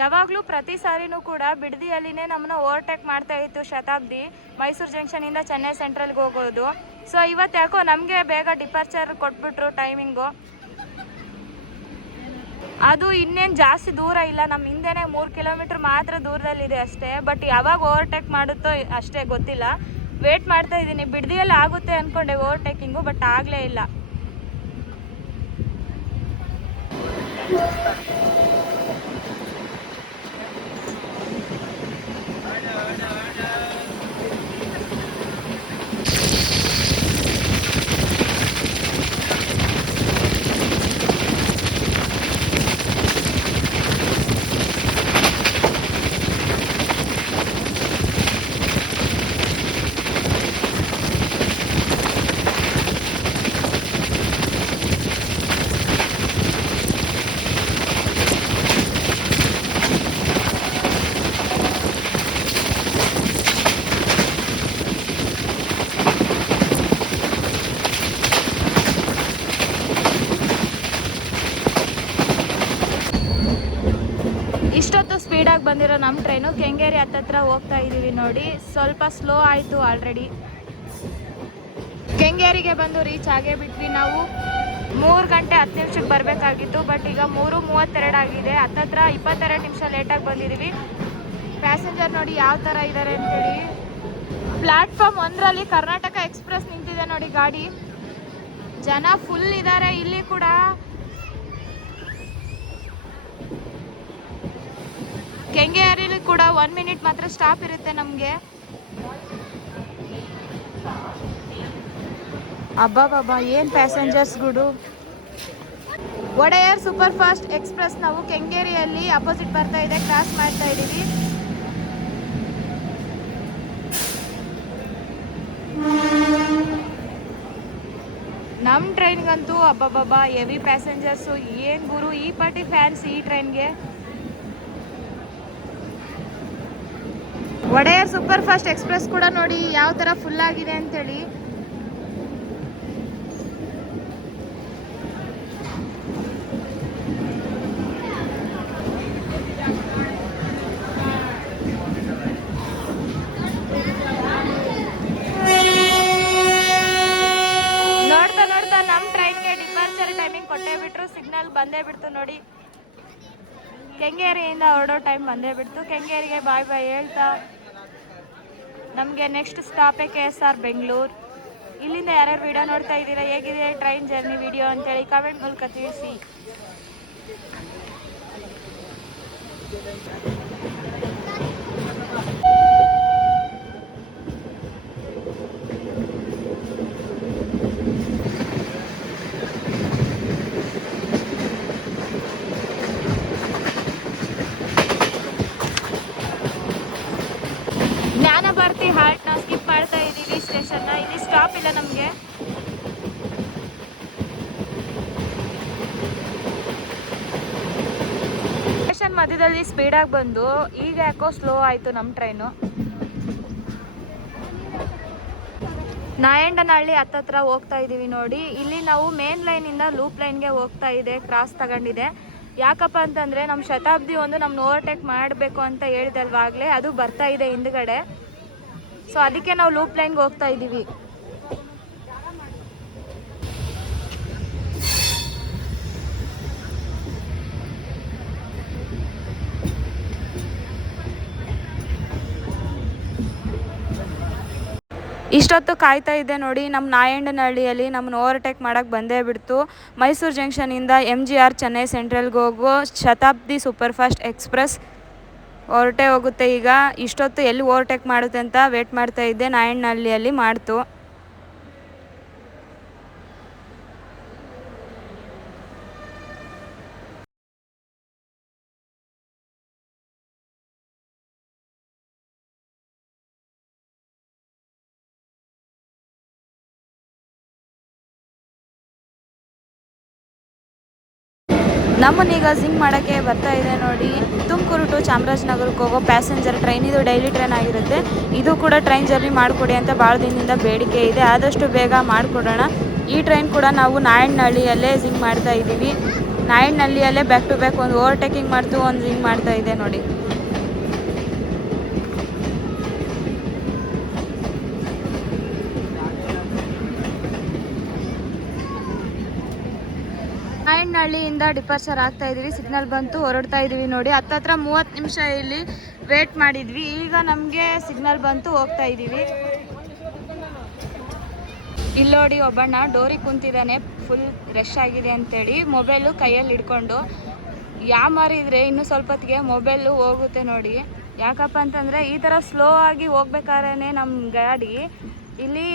ಯಾವಾಗಲೂ ಪ್ರತಿ ಸಾರಿನೂ ಕೂಡ ಬಿಡದಿಯಲ್ಲಿನೇ ನಮ್ಮನ್ನ ಓವರ್ಟೇಕ್ ಮಾಡ್ತಾ ಇತ್ತು ಶತಾಬ್ದಿ. ಮೈಸೂರು ಜಂಕ್ಷನಿಂದ ಚೆನ್ನೈ ಸೆಂಟ್ರಲ್ಗೆ ಹೋಗೋದು. ಸೊ ಇವತ್ತು ಯಾಕೋ ನಮಗೆ ಬೇಗ ಡಿಪಾರ್ಚರ್ ಕೊಟ್ಬಿಟ್ರು ಟೈಮಿಂಗು. ಅದು ಇನ್ನೇನು ಜಾಸ್ತಿ ದೂರ ಇಲ್ಲ, ನಮ್ಮ ಹಿಂದೆನೇ 3 ಕಿಲೋಮೀಟ್ರ್ ಮಾತ್ರ ದೂರದಲ್ಲಿದೆ ಅಷ್ಟೇ. ಬಟ್ ಯಾವಾಗ ಓವರ್ಟೇಕ್ ಮಾಡುತ್ತೋ ಅಷ್ಟೇ ಗೊತ್ತಿಲ್ಲ. ವೇಟ್ ಮಾಡ್ತಾ ಇದ್ದೀನಿ. ಬಿಡದಿಯಲ್ಲಿ ಆಗುತ್ತೆ ಅಂದ್ಕೊಂಡೆ ಓವರ್ಟೇಕಿಂಗು, ಬಟ್ ಆಗಲೇ ಇಲ್ಲ. ಇಷ್ಟೊತ್ತು ಸ್ಪೀಡಾಗಿ ಬಂದಿರೋ ನಮ್ಮ ಟ್ರೈನು ಕೆಂಗೇರಿ ಹತ್ತತ್ರ ಹೋಗ್ತಾ ಇದ್ದೀವಿ ನೋಡಿ. ಸ್ವಲ್ಪ ಸ್ಲೋ ಆಯಿತು ಆಲ್ರೆಡಿ. ಕೆಂಗೇರಿಗೆ ಬಂದು ರೀಚ್ ಆಗೇ ಬಿಟ್ವಿ ನಾವು. 3 ಗಂಟೆ 10 ನಿಮಿಷಕ್ಕೆ ಬರಬೇಕಾಗಿತ್ತು, ಬಟ್ ಈಗ 3:32 ಆಗಿದೆ. ಹತ್ತತ್ರ 22 ನಿಮಿಷ ಲೇಟಾಗಿ ಬಂದಿದ್ದೀವಿ. ಪ್ಯಾಸೆಂಜರ್ ನೋಡಿ ಯಾವ ಥರ ಇದ್ದಾರೆ ಅಂತೇಳಿ. ಪ್ಲಾಟ್ಫಾರ್ಮ್ 1ರಲ್ಲಿ ಕರ್ನಾಟಕ ಎಕ್ಸ್ಪ್ರೆಸ್ ನಿಂತಿದೆ ನೋಡಿ ಗಾಡಿ. ಜನ ಫುಲ್ ಇದ್ದಾರೆ ಇಲ್ಲಿ ಕೂಡ. ಕೆಂಗೇರಿಲಿ ಕೂಡ 1 ಮಿನಿಟ್ ಮಾತ್ರ ಸ್ಟಾಪ್ ಇರುತ್ತೆ ನಮಗೆ. ಅಬ್ಬಾ ಏನು ಪ್ಯಾಸೆಂಜರ್ಸ್ಗಳು. ಒಡೆಯರ್ ಸೂಪರ್ ಫಾಸ್ಟ್ ಎಕ್ಸ್ಪ್ರೆಸ್ ನಾವು ಕೆಂಗೇರಿಯಲ್ಲಿ ಅಪೋಸಿಟ್ ಬರ್ತಾ ಇದೆ, ಕ್ರಾಸ್ ಮಾಡ್ತಾ ಇದ್ದೀವಿ. ನಮ್ಮ ಟ್ರೈನ್ಗಂತೂ ಅಬ್ಬಬ್ಬಾ ಹೆವಿ ಪ್ಯಾಸೆಂಜರ್ಸು. ಏನು ಗುರು ಈ ಪಾರ್ಟಿ ಫ್ಯಾನ್ಸ್ ಈ ಟ್ರೈನ್ಗೆ. ಒಡೆಯರ್ ಸೂಪರ್ ಫಾಸ್ಟ್ ಎಕ್ಸ್ಪ್ರೆಸ್ ಕೂಡ ನೋಡಿ ಯಾವ ಥರ ಫುಲ್ ಆಗಿದೆ ಅಂತೇಳಿ. ನೋಡ್ತಾ ನೋಡ್ತಾ ನಮ್ಮ ಟ್ರೈನ್ಗೆ ಡಿಪಾರ್ಚರ್ ಟೈಮಿಂಗ್ ಕೊಟ್ಟೇ ಬಿಟ್ರು. ಸಿಗ್ನಲ್ ಬಂದೇ ಬಿಡ್ತು ನೋಡಿ. ಕೆಂಗೇರಿಯಿಂದ ಹೊರಡೋ ಟೈಮ್ ಬಂದೇ ಬಿಡ್ತು. ಕೆಂಗೇರಿಗೆ ಬಾಯ್ ಬಾಯ್ ಹೇಳ್ತಾ ನಮಗೆ ನೆಕ್ಸ್ಟ್ ಸ್ಟಾಪೇ KSR ಬೆಂಗಳೂರು. ಇಲ್ಲಿಂದ ಯಾರ್ಯಾರು ವಿಡಿಯೋ ನೋಡ್ತಾ ಇದ್ದೀರಾ, ಹೇಗಿದೆ ಟ್ರೈನ್ ಜರ್ನಿ ವಿಡಿಯೋ ಅಂತೇಳಿ ಕಮೆಂಟ್ ಮೂಲಕ ತಿಳಿಸಿ. ಜ್ಞಾನಭಾರತಿ ಹಾಲ್ಟ್ನ ಸ್ಕಿಪ್ ಮಾಡ್ತಾ ಇದ್ದೀವಿ ಸ್ಟೇಷನ್ನ. ಇಲ್ಲಿ ಸ್ಟಾಪ್ ಇಲ್ಲ ನಮಗೆ. ಸ್ಟೇಷನ್ ಮಧ್ಯದಲ್ಲಿ ಸ್ಪೀಡಾಗಿ ಬಂದು ಈಗ ಯಾಕೋ ಸ್ಲೋ ಆಯಿತು ನಮ್ಮ ಟ್ರೈನು. ನಾಯಂಡನಹಳ್ಳಿ ಹತ್ತತ್ರ ಹೋಗ್ತಾ ಇದ್ದೀವಿ ನೋಡಿ. ಇಲ್ಲಿ ನಾವು ಮೇನ್ ಲೈನಿಂದ ಲೂಪ್ ಲೈನ್ಗೆ ಹೋಗ್ತಾ ಇದೆ, ಕ್ರಾಸ್ ತಗೊಂಡಿದೆ. ಯಾಕಪ್ಪ ಅಂತಂದರೆ ನಮ್ಮ ಶತಾಬ್ದಿ ಒಂದು ನಮ್ಮನ್ನ ಓವರ್ಟೇಕ್ ಮಾಡಬೇಕು ಅಂತ ಹೇಳಿದಲ್ವಾಗಲೇ, ಅದು ಬರ್ತಾ ಇದೆ ಹಿಂದ್ಗಡೆ. ಸೊ ಅದಕ್ಕೆ ನಾವು ಲೂಪ್ ಲೈನ್ಗೆ ಹೋಗ್ತಾ ಇದ್ದೀವಿ. ಇಷ್ಟೊತ್ತು ಕಾಯ್ತಾ ಇದ್ದೆ ನೋಡಿ. ನಮ್ಮ ನಾಯಂಡನಹಳ್ಳಿಯಲ್ಲಿ ನಮ್ಮನ್ನು ಓವರ್ಟೇಕ್ ಮಾಡೋಕ್ಕೆ ಬಂದೇ ಬಿಡ್ತು. ಮೈಸೂರು ಜಂಕ್ಷನಿಂದ MGR ಚೆನ್ನೈ ಸೆಂಟ್ರಲ್ಗೆ ಹೋಗೋ ಶತಾಬ್ದಿ ಸೂಪರ್ ಫಾಸ್ಟ್ ಎಕ್ಸ್ಪ್ರೆಸ್ ಹೊರಟೇ ಹೋಗುತ್ತೆ ಈಗ. ಇಷ್ಟೊತ್ತು ಎಲ್ಲಿ ಓವರ್ಟೇಕ್ ಮಾಡುತ್ತೆ ಅಂತ ವೇಟ್ ಮಾಡ್ತಾ ಇದ್ದೆ. ನಾಯಂಡನಹಳ್ಳಿಯಲ್ಲಿ ಮಾಡ್ತು. ನಮ್ಮನ್ನೀಗ ಜಿಂಗ್ ಮಾಡೋಕ್ಕೆ ಬರ್ತಾ ಇದೆ ನೋಡಿ. ತುಮಕೂರು ಟು ಚಾಮರಾಜನಗರಕ್ಕೆ ಹೋಗೋ ಪ್ಯಾಸೆಂಜರ್ ಟ್ರೈನ್ ಇದು. ಡೈಲಿ ಟ್ರೈನ್ ಆಗಿರುತ್ತೆ. ಇದು ಕೂಡ ಟ್ರೈನ್ ಜರ್ನಿ ಮಾಡಿಕೊಡಿ ಅಂತ ಭಾಳ ದಿನದಿಂದ ಬೇಡಿಕೆ ಇದೆ. ಆದಷ್ಟು ಬೇಗ ಮಾಡಿಕೊಡೋಣ. ಈ ಟ್ರೈನ್ ಕೂಡ ನಾವು ನಾಯಂಡನಹಳ್ಳಿಯಲ್ಲೇ ಜಿಂಗ್ ಮಾಡ್ತಾ ಇದ್ದೀವಿ. ನಾಯಂಡನಹಳ್ಳಿಯಲ್ಲೇ ಬ್ಯಾಕ್ ಟು ಬ್ಯಾಕ್ ಒಂದು ಓವರ್ಟೇಕಿಂಗ್ ಮಾಡ್ತು, ಒಂದು ಜಿಂಗ್ ಮಾಡ್ತಾ ಇದೆ ನೋಡಿ. ನಾಯಂಡನಹಳ್ಳಿಯಿಂದ ಡಿಪಾರ್ಚರ್ ಆಗ್ತಾ ಇದ್ದೀವಿ. ಸಿಗ್ನಲ್ ಬಂತು, ಹೊರಡ್ತಾ ಇದ್ದೀವಿ ನೋಡಿ. ಹತ್ತತ್ರ 30 ನಿಮಿಷ ಇಲ್ಲಿ ವೇಟ್ ಮಾಡಿದ್ವಿ. ಈಗ ನಮಗೆ ಸಿಗ್ನಲ್ ಬಂತು, ಹೋಗ್ತಾ ಇದ್ದೀವಿ. ಇಲ್ಲಿ ನೋಡಿ ಒಬ್ಬಣ್ಣ ಡೋರಿಗೆ ಕುಂತಿದ್ದಾನೆ, ಫುಲ್ ರಶ್ ಆಗಿದೆ ಅಂತೇಳಿ ಮೊಬೈಲು ಕೈಯಲ್ಲಿ ಹಿಡ್ಕೊಂಡು. ಯಾಮಾರಿದ್ರೆ ಇನ್ನೂ ಸ್ವಲ್ಪ ಹೊತ್ತಿಗೆ ಮೊಬೈಲು ಹೋಗುತ್ತೆ ನೋಡಿ. ಯಾಕಪ್ಪ ಅಂತಂದರೆ ಈ ಥರ ಸ್ಲೋ ಆಗಿ ಹೋಗ್ಬೇಕಾದ್ರೆ ನಮ್ಮ ಗಾಡಿ ಇಲ್ಲಿ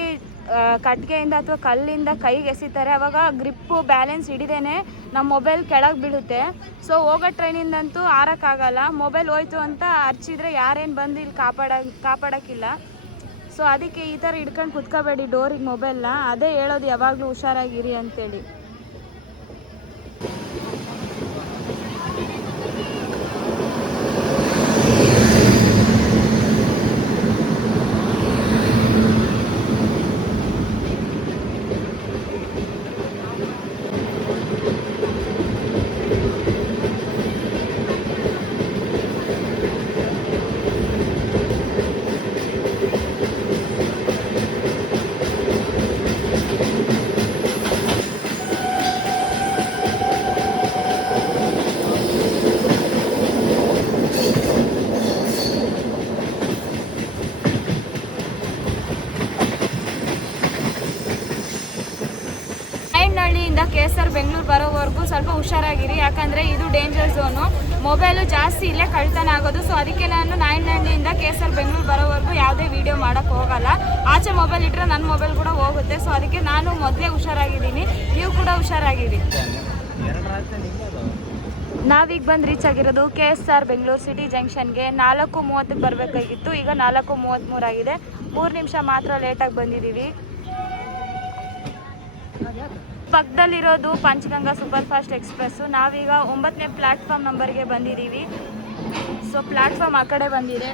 ಕಟ್ಟಿಗೆಯಿಂದ ಅಥವಾ ಕಲ್ಲಿಂದ ಕೈಗೆ ಎಸಿತಾರೆ. ಅವಾಗ ಗ್ರಿಪ್ಪು ಬ್ಯಾಲೆನ್ಸ್ ಹಿಡಿದೇನೆ ನಮ್ಮ ಮೊಬೈಲ್ ಕೆಳಗೆ ಬೀಳುತ್ತೆ. ಸೊ ಹೋಗೋ ಟ್ರೈನಿಂದಂತೂ ಆರೋಕ್ಕಾಗಲ್ಲ. ಮೊಬೈಲ್ ಹೋಯ್ತು ಅಂತ ಅರ್ಚಿದ್ರೆ ಯಾರೇನು ಬಂದು ಇಲ್ಲಿ ಕಾಪಾಡೋಕ್ಕಿಲ್ಲ. ಸೊ ಅದಕ್ಕೆ ಈ ಥರ ಹಿಡ್ಕೊಂಡು ಕುತ್ಕೋಬೇಡಿ ಡೋರಿಗೆ ಮೊಬೈಲ್ನ. ಅದೇ ಹೇಳೋದು ಯಾವಾಗಲೂ ಹುಷಾರಾಗಿರಿ ಅಂತೇಳಿ. KSR ಬೆಂಗಳೂರು ಬರೋವರೆಗೂ ಸ್ವಲ್ಪ ಹುಷಾರಾಗಿರಿ. ಯಾಕಂದರೆ ಇದು ಡೇಂಜರ್ ಝೋನು. ಮೊಬೈಲು ಜಾಸ್ತಿ ಇಲ್ಲೇ ಕಳ್ತನ ಆಗೋದು. ಸೊ ಅದಕ್ಕೆ ನಾನು ನಾಯಂಡನಹಳ್ಳಿಯಿಂದ KSR ಬೆಂಗಳೂರು ಬರೋವರೆಗೂ ಯಾವುದೇ ವೀಡಿಯೋ ಮಾಡೋಕ್ಕೆ ಹೋಗಲ್ಲ. ಆಚೆ ಮೊಬೈಲ್ ಇಟ್ಟರೆ ನನ್ನ ಮೊಬೈಲ್ ಕೂಡ ಹೋಗುತ್ತೆ. ಸೊ ಅದಕ್ಕೆ ನಾನು ಮೊದಲೇ ಹುಷಾರಾಗಿದ್ದೀನಿ, ನೀವು ಕೂಡ ಹುಷಾರಾಗಿರಿ. ನಾವೀಗ ಬಂದು ರೀಚ್ ಆಗಿರೋದು KSR ಬೆಂಗಳೂರು ಸಿಟಿ ಜಂಕ್ಷನ್ಗೆ. 4:30ಕ್ಕೆ ಬರಬೇಕಾಗಿತ್ತು, ಈಗ 4:33 ಆಗಿದೆ. 3 ನಿಮಿಷ ಮಾತ್ರ ಲೇಟಾಗಿ ಬಂದಿದ್ದೀವಿ. ಪಕ್ಕದಲ್ಲಿರೋದು ಪಂಚಗಂಗಾ ಸೂಪರ್ ಫಾಸ್ಟ್ ಎಕ್ಸ್ಪ್ರೆಸ್ಸು. ನಾವೀಗ 9ನೇ ಪ್ಲ್ಯಾಟ್ಫಾರ್ಮ್ ನಂಬರ್ಗೆ ಬಂದಿದ್ದೀವಿ. ಸೊ ಪ್ಲ್ಯಾಟ್ಫಾರ್ಮ್ ಆ ಕಡೆ ಬಂದಿದೆ.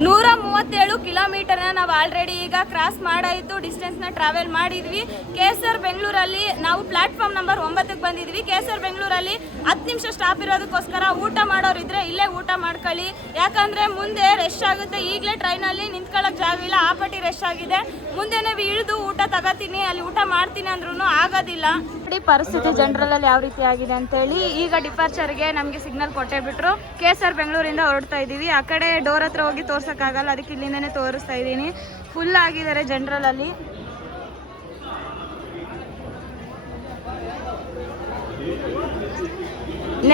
137 ಕಿಲೋಮೀಟರ್ನ ನಾವು ಆಲ್ರೆಡಿ ಈಗ ಕ್ರಾಸ್ ಮಾಡಾಯಿತು. ಡಿಸ್ಟೆನ್ಸ್ನ ಟ್ರಾವೆಲ್ ಮಾಡಿದ್ವಿ. KSR ಬೆಂಗಳೂರಲ್ಲಿ ನಾವು ಪ್ಲಾಟ್ಫಾರ್ಮ್ ನಂಬರ್ 9ಕ್ಕೆ ಬಂದಿದ್ವಿ. KSR ಬೆಂಗಳೂರಲ್ಲಿ 10 ನಿಮಿಷ ಸ್ಟಾಪ್ ಇರೋದಕ್ಕೋಸ್ಕರ ಊಟ ಮಾಡೋರಿದ್ರೆ ಇಲ್ಲೇ ಊಟ ಮಾಡ್ಕೊಳ್ಳಿ, ಯಾಕಂದರೆ ಮುಂದೆ ರಶ್ ಆಗುತ್ತೆ. ಈಗಲೇ ಟ್ರೈನಲ್ಲಿ ನಿಂತ್ಕೊಳ್ಳೋಕೆ ಜಾಗವಿಲ್ಲ, ಆ ಪಟ್ಟಿ ರಶ್ ಆಗಿದೆ. ಮುಂದೆನೇ ಇಳಿದು ಊಟ ತಗೋತೀನಿ, ಅಲ್ಲಿ ಊಟ ಮಾಡ್ತೀನಿ ಅಂದ್ರೂ ಆಗೋದಿಲ್ಲ. ಪರಿಸ್ಥಿತಿ ಜನರಲ್ ಯಾವ ರೀತಿ ಆಗಿದೆ ಅಂತೇಳಿ ಈಗ ಡಿಪಾರ್ಚರ್ಗೆ ನಮಗೆ ಸಿಗ್ನಲ್ ಕೊಟ್ಟೇ ಬಿಟ್ರು. KSR ಬೆಂಗಳೂರಿಂದ ಹೊರಡ್ತಾ ಇದ್ದೀವಿ. ಆ ಕಡೆ ಡೋರ್ ಹತ್ರ ಹೋಗಿ ತೋರ್ಸೋಕ್ಕಾಗಲ್ಲ, ಅದಕ್ಕೆ ಇಲ್ಲಿಂದನೇ ತೋರಿಸ್ತಾ ಇದ್ದೀನಿ. ಫುಲ್ ಆಗಿದ್ದಾರೆ ಜನರಲಲ್ಲಿ.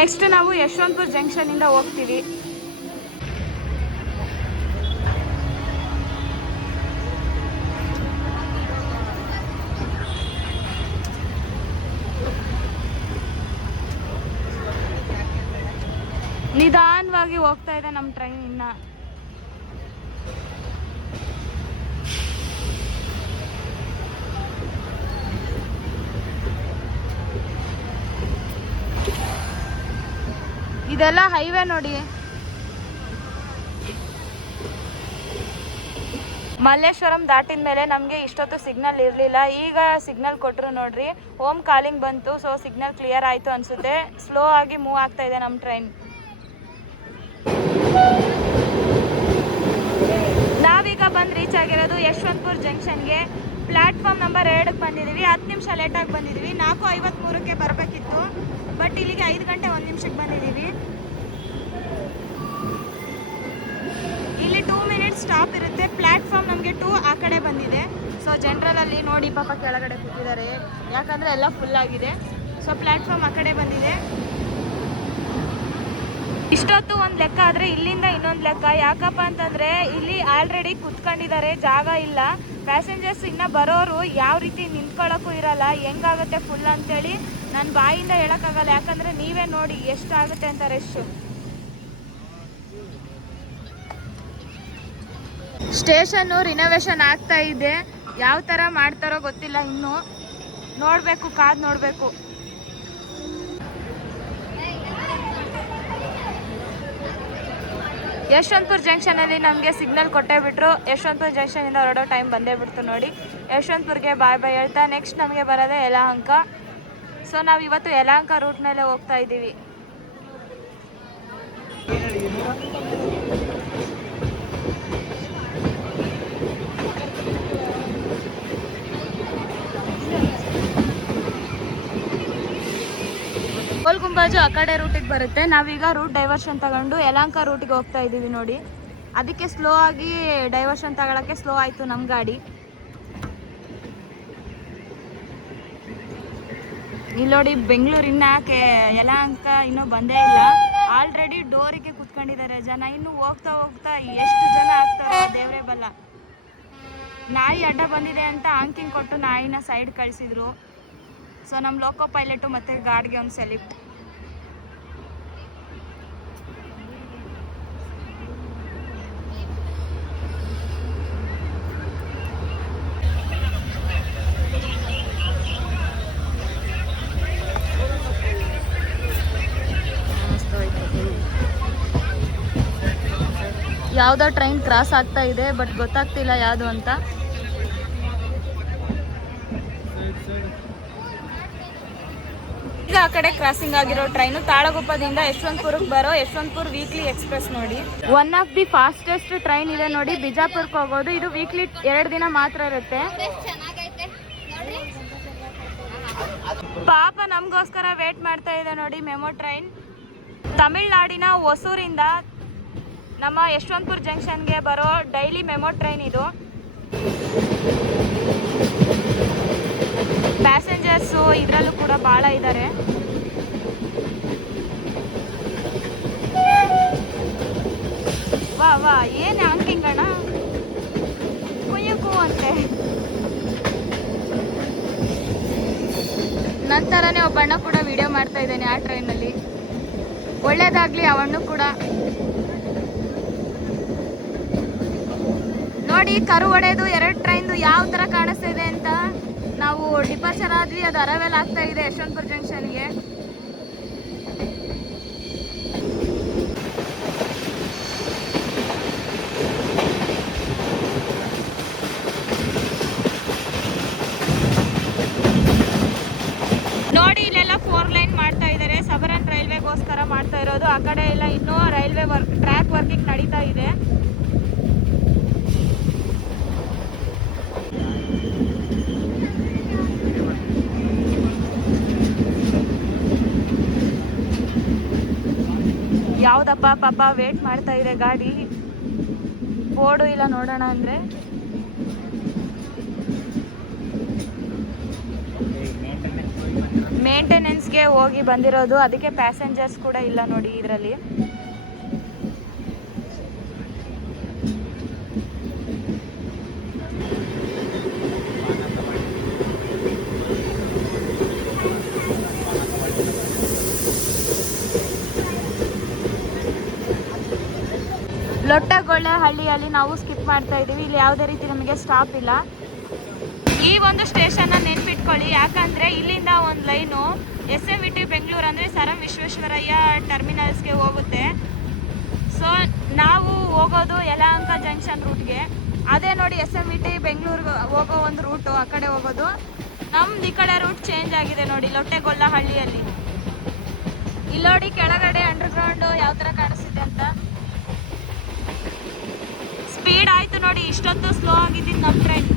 ನೆಕ್ಸ್ಟ್ ನಾವು ಯಶವಂತಪುರ ಜಂಕ್ಷನಿಂದ ಹೋಗ್ತೀವಿ. ನಿಧಾನವಾಗಿ ಹೋಗ್ತಾ ಇದೆ ನಮ್ಮ ಟ್ರೈನ್. ಇನ್ನ ಇದೆಲ್ಲ ಹೈವೇ ನೋಡಿ. ಮಲ್ಲೇಶ್ವರಂ ದಾಟಿದ ಮೇಲೆ ನಮಗೆ ಇಷ್ಟೊತ್ತು ಸಿಗ್ನಲ್ ಇರಲಿಲ್ಲ. ಈಗ ಸಿಗ್ನಲ್ ಕೊಟ್ಟರು ನೋಡ್ರಿ, ಹೋಮ್ ಕಾಲಿಂಗ್ ಬಂತು. ಸೊ ಸಿಗ್ನಲ್ ಕ್ಲಿಯರ್ ಆಯಿತು ಅನಿಸುತ್ತೆ. ಸ್ಲೋ ಆಗಿ ಮೂವ್ ಆಗ್ತಾ ಇದೆ ನಮ್ಮ ಟ್ರೈನ್. ನಾವೀಗ ಬಂದು ರೀಚ್ ಆಗಿರೋದು ಯಶವಂತಪುರ ಜಂಕ್ಷನ್ಗೆ. ಪ್ಲಾಟ್ಫಾರ್ಮ್ ನಂಬರ್ 2ಕ್ಕೆ ಬಂದಿದ್ದೀವಿ. 10 ನಿಮಿಷ ಲೇಟಾಗಿ ಬಂದಿದ್ದೀವಿ. 4:53ಕ್ಕೆ ಬರಬೇಕಿತ್ತು, ಬಟ್ ಇಲ್ಲಿಗೆ 5 ಗಂಟೆ 1 ನಿಮಿಷಕ್ಕೆ ಬಂದಿದ್ದೀವಿ. ಇಲ್ಲಿ 2 ಮಿನಿಟ್ಸ್ ಸ್ಟಾಪ್ ಇರುತ್ತೆ. ಪ್ಲಾಟ್ಫಾರ್ಮ್ ನಮಗೆ 2 ಆ ಕಡೆ ಬಂದಿದೆ. ಸೊ ಜನರಲಲ್ಲಿ ನೋಡಿ ಪಾಪ ಕೆಳಗಡೆ ಕೂತಿದ್ದಾರೆ, ಯಾಕಂದರೆ ಎಲ್ಲ ಫುಲ್ ಆಗಿದೆ. ಸೊ ಪ್ಲಾಟ್ಫಾರ್ಮ್ ಆ ಕಡೆ ಬಂದಿದೆ. ಇಷ್ಟೊತ್ತು ಒಂದು ಲೆಕ್ಕ ಆದರೆ ಇಲ್ಲಿಂದ ಇನ್ನೊಂದು ಲೆಕ್ಕ. ಯಾಕಪ್ಪ ಅಂತಂದರೆ ಇಲ್ಲಿ ಆಲ್ರೆಡಿ ಕುತ್ಕೊಂಡಿದ್ದಾರೆ, ಜಾಗ ಇಲ್ಲ. ಪ್ಯಾಸೆಂಜರ್ಸ್ ಇನ್ನು ಬರೋರು ಯಾವ ರೀತಿ ನಿಂತ್ಕೊಳ್ಳೋಕ್ಕೂ ಇರಲ್ಲ, ಹೆಂಗಾಗುತ್ತೆ ಫುಲ್ ಅಂತೇಳಿ ನನ್ನ ಬಾಯಿಂದ ಹೇಳೋಕ್ಕಾಗಲ್ಲ. ಯಾಕಂದರೆ ನೀವೇ ನೋಡಿ ಎಷ್ಟಾಗುತ್ತೆ ಅಂತ ರಶ್ಶು. ಸ್ಟೇಷನ್ನು ರಿನೋವೇಷನ್ ಆಗ್ತಾ ಇದೆ, ಯಾವ ಥರ ಮಾಡ್ತಾರೋ ಗೊತ್ತಿಲ್ಲ. ಇನ್ನೂ ನೋಡಬೇಕು, ಕಾದು ನೋಡಬೇಕು. ಯಶವಂತಪುರ ಜಂಕ್ಷನಲ್ಲಿ ನಮಗೆ ಸಿಗ್ನಲ್ ಕೊಟ್ಟೇ ಬಿಟ್ಟರು. ಯಶವಂತಪುರ ಜಂಕ್ಷನಿಂದ ಹೊರಡೋ ಟೈಮ್ ಬಂದೇ ಬಿಡ್ತು ನೋಡಿ. ಯಶವಂತಪುರ್ಗೆ ಬಾಯ್ ಬಾಯ್ ಹೇಳ್ತಾ ನೆಕ್ಸ್ಟ್ ನಮಗೆ ಬರೋದೇ ಯಲಹಂಕ. ಸೊ ನಾವು ಇವತ್ತು ಯಲಹಂಕ ರೂಟ್ನಲ್ಲೇ ಹೋಗ್ತಾ ಇದ್ದೀವಿ. ಗೋಲ್ ಗುಂಬಾಜು ಆ ಕಡೆ ರೂಟಿಗೆ ಬರುತ್ತೆ. ನಾವೀಗ ರೂಟ್ ಡೈವರ್ಷನ್ ತಗೊಂಡು ಯಲಹಂಕ ರೂಟಿಗೆ ಹೋಗ್ತಾ ಇದ್ದೀವಿ ನೋಡಿ. ಅದಕ್ಕೆ ಸ್ಲೋ ಆಗಿ ಡೈವರ್ಷನ್ ತಗೊಳ್ಳೋಕ್ಕೆ ಸ್ಲೋ ಆಯಿತು ನಮ್ಮ ಗಾಡಿ. ಇಲ್ಲಿ ನೋಡಿ ಬೆಂಗಳೂರಿನ ಯಲಹಂಕ ಇನ್ನೂ ಬಂದೇ ಇಲ್ಲ. ಆಲ್ರೆಡಿ ಡೋರಿಗೆ ಕುತ್ಕೊಂಡಿದ್ದಾರೆ ಜನ. ಇನ್ನು ಹೋಗ್ತಾ ಹೋಗ್ತಾ ಎಷ್ಟು ಜನ ಆಗ್ತಾರೆ ದೇವರೇ ಬಲ್ಲ. ನಾಯಿ ಅಡ್ಡ ಬಂದಿದೆ ಅಂತ ಆಂಕಿಂಗ್ ಕೊಟ್ಟು ನಾಯಿನ ಸೈಡ್ ಕಳಿಸಿದ್ರು. ಸೊ ನಮ್ಮ ಲೋಕೋ ಪೈಲಟು ಮತ್ತು ಗಾರ್ಡ್ಗೆ ಒಂದು ಸೆಲ್ಯೂಟ್. ಯಾವುದೋ ಟ್ರೈನ್ ಕ್ರಾಸ್ ಆಗ್ತಾ ಇದೆ, ಬಟ್ ಗೊತ್ತಾಗ್ತಿಲ್ಲ ಯಾವುದು ಅಂತ. ಈಗ ಆ ಕಡೆ ಕ್ರಾಸಿಂಗ್ ಆಗಿರೋ ಟ್ರೈನು ತಾಳಗುಪ್ಪದಿಂದ ಯಶವಂತಪುರಕ್ಕೆ ಬರೋ ಯಶವಂತಪುರ ವೀಕ್ಲಿ ಎಕ್ಸ್ಪ್ರೆಸ್ ನೋಡಿ. One of the fastest train ಇದೆ ನೋಡಿ, ಬಿಜಾಪುರಕ್ಕೆ ಹೋಗೋದು. ಇದು ವೀಕ್ಲಿ 2 ದಿನ ಮಾತ್ರ ಇರುತ್ತೆ. ಪಾಪ ನಮಗೋಸ್ಕರ ವೇಟ್ ಮಾಡ್ತಾ ಇದೆ ನೋಡಿ ಮೆಮೊ ಟ್ರೈನ್. ತಮಿಳ್ನಾಡಿನ ಹೊಸೂರಿಂದ ನಮ್ಮ ಯಶವಂತಪುರ ಜಂಕ್ಷನ್ಗೆ ಬರೋ ಡೈಲಿ ಮೆಮೊ ಟ್ರೈನ್ ಇದು. ಪ್ಯಾಸೆಂಜರ್ಸು ಇದರಲ್ಲೂ ಕೂಡ ಭಾಳ ಇದ್ದಾರೆ. ವಾ ವಾ, ಏನು ಹಂಗಿಂಗಣ ಕುಯ್ಯಕ್ಕೂ ಅಂತೆ. ನಂತರನೇ ಒಬ್ಬ ಅಣ್ಣ ಕೂಡ ವಿಡಿಯೋ ಮಾಡ್ತಾ ಇದ್ದಾನೆ ಆ ಟ್ರೈನಲ್ಲಿ. ಒಳ್ಳೇದಾಗಲಿ ಅವಣ್ಣು ಕೂಡ. ನೋಡಿ ಕರು ಹೊಡೆದು 2 ಟ್ರೈನ್ದು ಯಾವ ಥರ ಕಾಣಿಸ್ತಾ ಇದೆ ಅಂತ. ನಾವು ಡಿಪಾರ್ಚರ್ ಆದ್ವಿ, ಅದು ಅರವೆಲ್ ಆಗ್ತಾ ಇದೆ ಯಶವಂತಪುರ ಜಂಕ್ಷನ್ಗೆ. ಬಂದಿರೋದು. ಆ ಕಡೆ ಎಲ್ಲ ಇನ್ನೂ ರೈಲ್ವೆ ಟ್ರ್ಯಾಕ್ ವರ್ಕಿಂಗ್ ನಡೀತಾ ಇದೆ. ಯಾವುದಪ್ಪ ಪಾಪ ವೇಟ್ ಮಾಡ್ತಾ ಇದೆ ಗಾಡಿ. ಬೋರ್ಡು ಇಲ್ಲ ನೋಡೋಣ ಅಂದರೆ. ಮೇಂಟೆನೆನ್ಸ್ಗೆ ಹೋಗಿ ಬಂದಿರೋದು, ಅದಕ್ಕೆ ಪ್ಯಾಸೆಂಜರ್ಸ್ ಕೂಡ ಇಲ್ಲ ನೋಡಿ ಇದರಲ್ಲಿ. ಲೊಟ್ಟಗೊಳ್ಳೆಹಳ್ಳಿಯಲ್ಲಿ ನಾವು ಸ್ಕಿಪ್ ಮಾಡ್ತಾ ಇದ್ದೀವಿ. ಇಲ್ಲಿ ಯಾವುದೇ ರೀತಿ ನಮಗೆ ಸ್ಟಾಪ್ ಇಲ್ಲ. ಈ ಒಂದು ಸ್ಟೇಷನ್ನ ನೆನ್ಪಿಟ್ಕೊಳ್ಳಿ, ಯಾಕಂದರೆ ಇಲ್ಲಿಂದ ಒಂದು ಲೈನು SMVT ಬೆಂಗಳೂರು ಅಂದರೆ ಸರ್ ಎಂ ವಿಶ್ವೇಶ್ವರಯ್ಯ ಟರ್ಮಿನಲ್ಸ್ಗೆ ಹೋಗುತ್ತೆ. ಸೊ ನಾವು ಹೋಗೋದು ಯಲಹಂಕ ಜಂಕ್ಷನ್ ರೂಟ್ಗೆ. ಅದೇ ನೋಡಿ SMVT ಬೆಂಗಳೂರಿಗೆ ಹೋಗೋ ಒಂದು ರೂಟು, ಆ ಕಡೆ ಹೋಗೋದು. ನಮ್ದು ಈ ಕಡೆ ರೂಟ್ ಚೇಂಜ್ ಆಗಿದೆ ನೋಡಿ, ಲೊಟ್ಟೆಗೊಳ್ಳೆಹಳ್ಳಿಯಲ್ಲಿ. ಇಲ್ಲಿ ನೋಡಿ ಕೆಳಗಡೆ ಅಂಡರ್ಗ್ರೌಂಡು ಯಾವ ಥರ ಕಾಣಿಸ್ತಿದೆ ಅಂತ. ಸ್ಪೀಡ್ ಆಯಿತು ನೋಡಿ, ಇಷ್ಟೊತ್ತು ಸ್ಲೋ ಆಗಿದ್ದೀನಿ ನಮ್ಮ ಟ್ರೈನ್.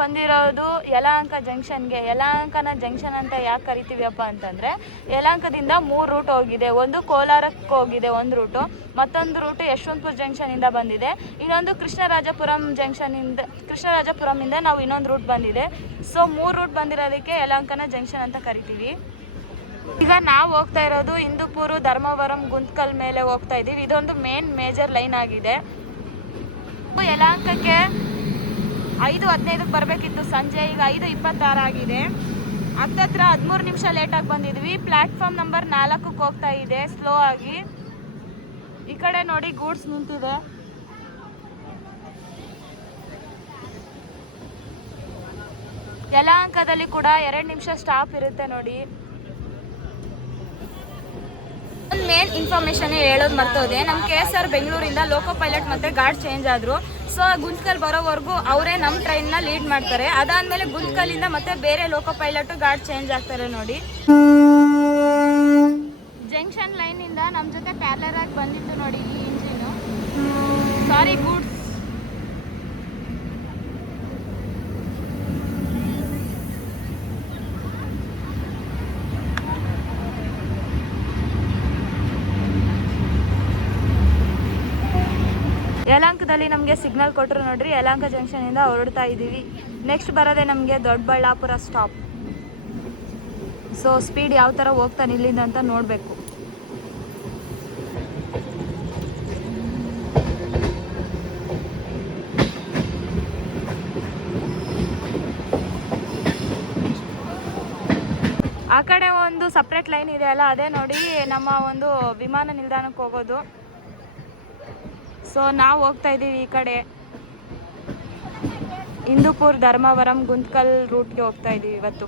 ಬಂದಿರೋದು ಯಲಹಂಕ ಜಂಕ್ಷನ್ಗೆ. ಯಲಹಂಕನ ಜಂಕ್ಷನ್ ಅಂತ ಯಾಕೆ ಕರಿತೀವಿಯಪ್ಪ ಅಂತಂದರೆ, ಯಲಹಂಕದಿಂದ 3 ರೂಟ್ ಹೋಗಿದೆ. ಒಂದು ಕೋಲಾರಕ್ಕೆ ಹೋಗಿದೆ ಒಂದು ರೂಟು, ಮತ್ತೊಂದು ರೂಟು ಯಶವಂತಪುರ ಜಂಕ್ಷನಿಂದ ಬಂದಿದೆ, ಇನ್ನೊಂದು ಕೃಷ್ಣರಾಜಪುರಮಿಂದ ನಾವು ಇನ್ನೊಂದು ರೂಟ್ ಬಂದಿದೆ. ಸೊ 3 ರೂಟ್ ಬಂದಿರೋದಕ್ಕೆ ಯಲಹಂಕನ ಜಂಕ್ಷನ್ ಅಂತ ಕರಿತೀವಿ. ಈಗ ನಾವು ಹೋಗ್ತಾ ಇರೋದು ಹಿಂದೂಪುರ, ಧರ್ಮವರಂ, ಗುಂತ್ಕಲ್ ಮೇಲೆ ಹೋಗ್ತಾ ಇದ್ದೀವಿ. ಇದೊಂದು ಮೇಜರ್ ಲೈನ್ ಆಗಿದೆ. ಯಲಹಂಕಕ್ಕೆ 5:15ಕ್ಕೆ ಬರಬೇಕಿತ್ತು ಸಂಜೆ, ಈಗ 5:26 ಆಗಿದೆ. ಹತ್ತತ್ರ 13 ನಿಮಿಷ ಲೇಟಾಗಿ ಬಂದಿದ್ವಿ. ಪ್ಲ್ಯಾಟ್ಫಾರ್ಮ್ ನಂಬರ್ 4ಕ್ಕೆ ಹೋಗ್ತಾ ಇದೆ ಸ್ಲೋ ಆಗಿ. ಈ ಕಡೆ ನೋಡಿ ಗೂಡ್ಸ್ ನಿಂತಿದೆ. ಯಲಹಂಕದಲ್ಲಿ ಕೂಡ 2 ನಿಮಿಷ ಸ್ಟಾಪ್ ಇರುತ್ತೆ ನೋಡಿ. ಒಂದು ಮೇನ್ ಇನ್ಫಾರ್ಮೇಷನ್ ಹೇಳೋದು ಮರ್ತೋದೆ, ನಮ್ಮ KSR ಬೆಂಗಳೂರಿಂದ ಲೋಕೋ ಪೈಲಟ್ ಮತ್ತು ಗಾರ್ಡ್ ಚೇಂಜ್ ಆದರು. ಸೊ ಗುಂತ್ಕಲ್ ಬರೋವರೆಗೂ ಅವರೇ ನಮ್ಮ ಟ್ರೈನ್ನ ಲೀಡ್ ಮಾಡ್ತಾರೆ. ಅದಾದಮೇಲೆ ಗುಂತ್ಕಲ್ಲಿಂದ ಮತ್ತೆ ಬೇರೆ ಲೋಕೋ ಪೈಲಟು ಗಾರ್ಡ್ ಚೇಂಜ್ ಆಗ್ತಾರೆ ನೋಡಿ. ಜಂಕ್ಷನ್ ಲೈನಿಂದ ನಮ್ಮ ಜೊತೆ ಪ್ಯಾರಲರ್ ಆಗಿ ಬಂದಿತ್ತು ನೋಡಿ ಈ ಇಂಜಿನು. ಸಾರಿ ಗೂಡ್ಸ್. ಯಲಹಂಕದಲ್ಲಿ ನಮಗೆ ಸಿಗ್ನಲ್ ಕೊಟ್ಟರು ನೋಡ್ರಿ. ಯಲಹಂಕ ಜಂಕ್ಷನಿಂದ ಹೊರಡ್ತಾ ಇದ್ದೀವಿ. ನೆಕ್ಸ್ಟ್ ಬರೋದೇ ನಮಗೆ ದೊಡ್ಡಬಳ್ಳಾಪುರ ಸ್ಟಾಪ್. ಸೊ ಸ್ಪೀಡ್ ಯಾವ ಥರ ಹೋಗ್ತಾನೆ ಇಲ್ಲಿಂದ ಅಂತ ನೋಡಬೇಕು. ಆ ಕಡೆ ಒಂದು ಸಪ್ರೇಟ್ ಲೈನ್ ಇದೆ ಅಲ್ಲ, ಅದೇ ನೋಡಿ ನಮ್ಮ ಒಂದು ವಿಮಾನ ನಿಲ್ದಾಣಕ್ಕೆ ಹೋಗೋದು. ಸೊ ನಾವು ಹೋಗ್ತಾ ಇದ್ದೀವಿ ಈ ಕಡೆ ಹಿಂದೂಪುರ, ಧರ್ಮವರಂ, ಗುಂತ್ಕಲ್ ರೂಟ್ಗೆ ಹೋಗ್ತಾ ಇದ್ದೀವಿ ಇವತ್ತು.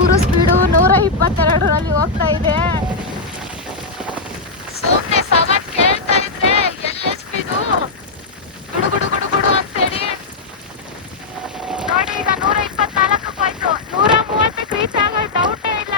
ಗುರು ಸ್ಪೀಡು 122ರಲ್ಲಿ ಹೋಗ್ತಾ ಇದೆ. ಸುಮ್ಮನೆ ಸವತ್ ಕೇಳ್ತಾ ಇದ್ರೆ ಎಲ್ಲ ಸ್ಪೀಡು ಗುಡು ಗುಡು ಗುಡು ಗುಡು ಅಂತೇಳಿ. ನೋಡಿ ಈಗ 124ಕ್ಕೆ ಹೋಯ್ತು. 130ಕ್ಕೆ ರೀಚ್ ಆಗೋ ಡೌಟೇ ಇಲ್ಲ.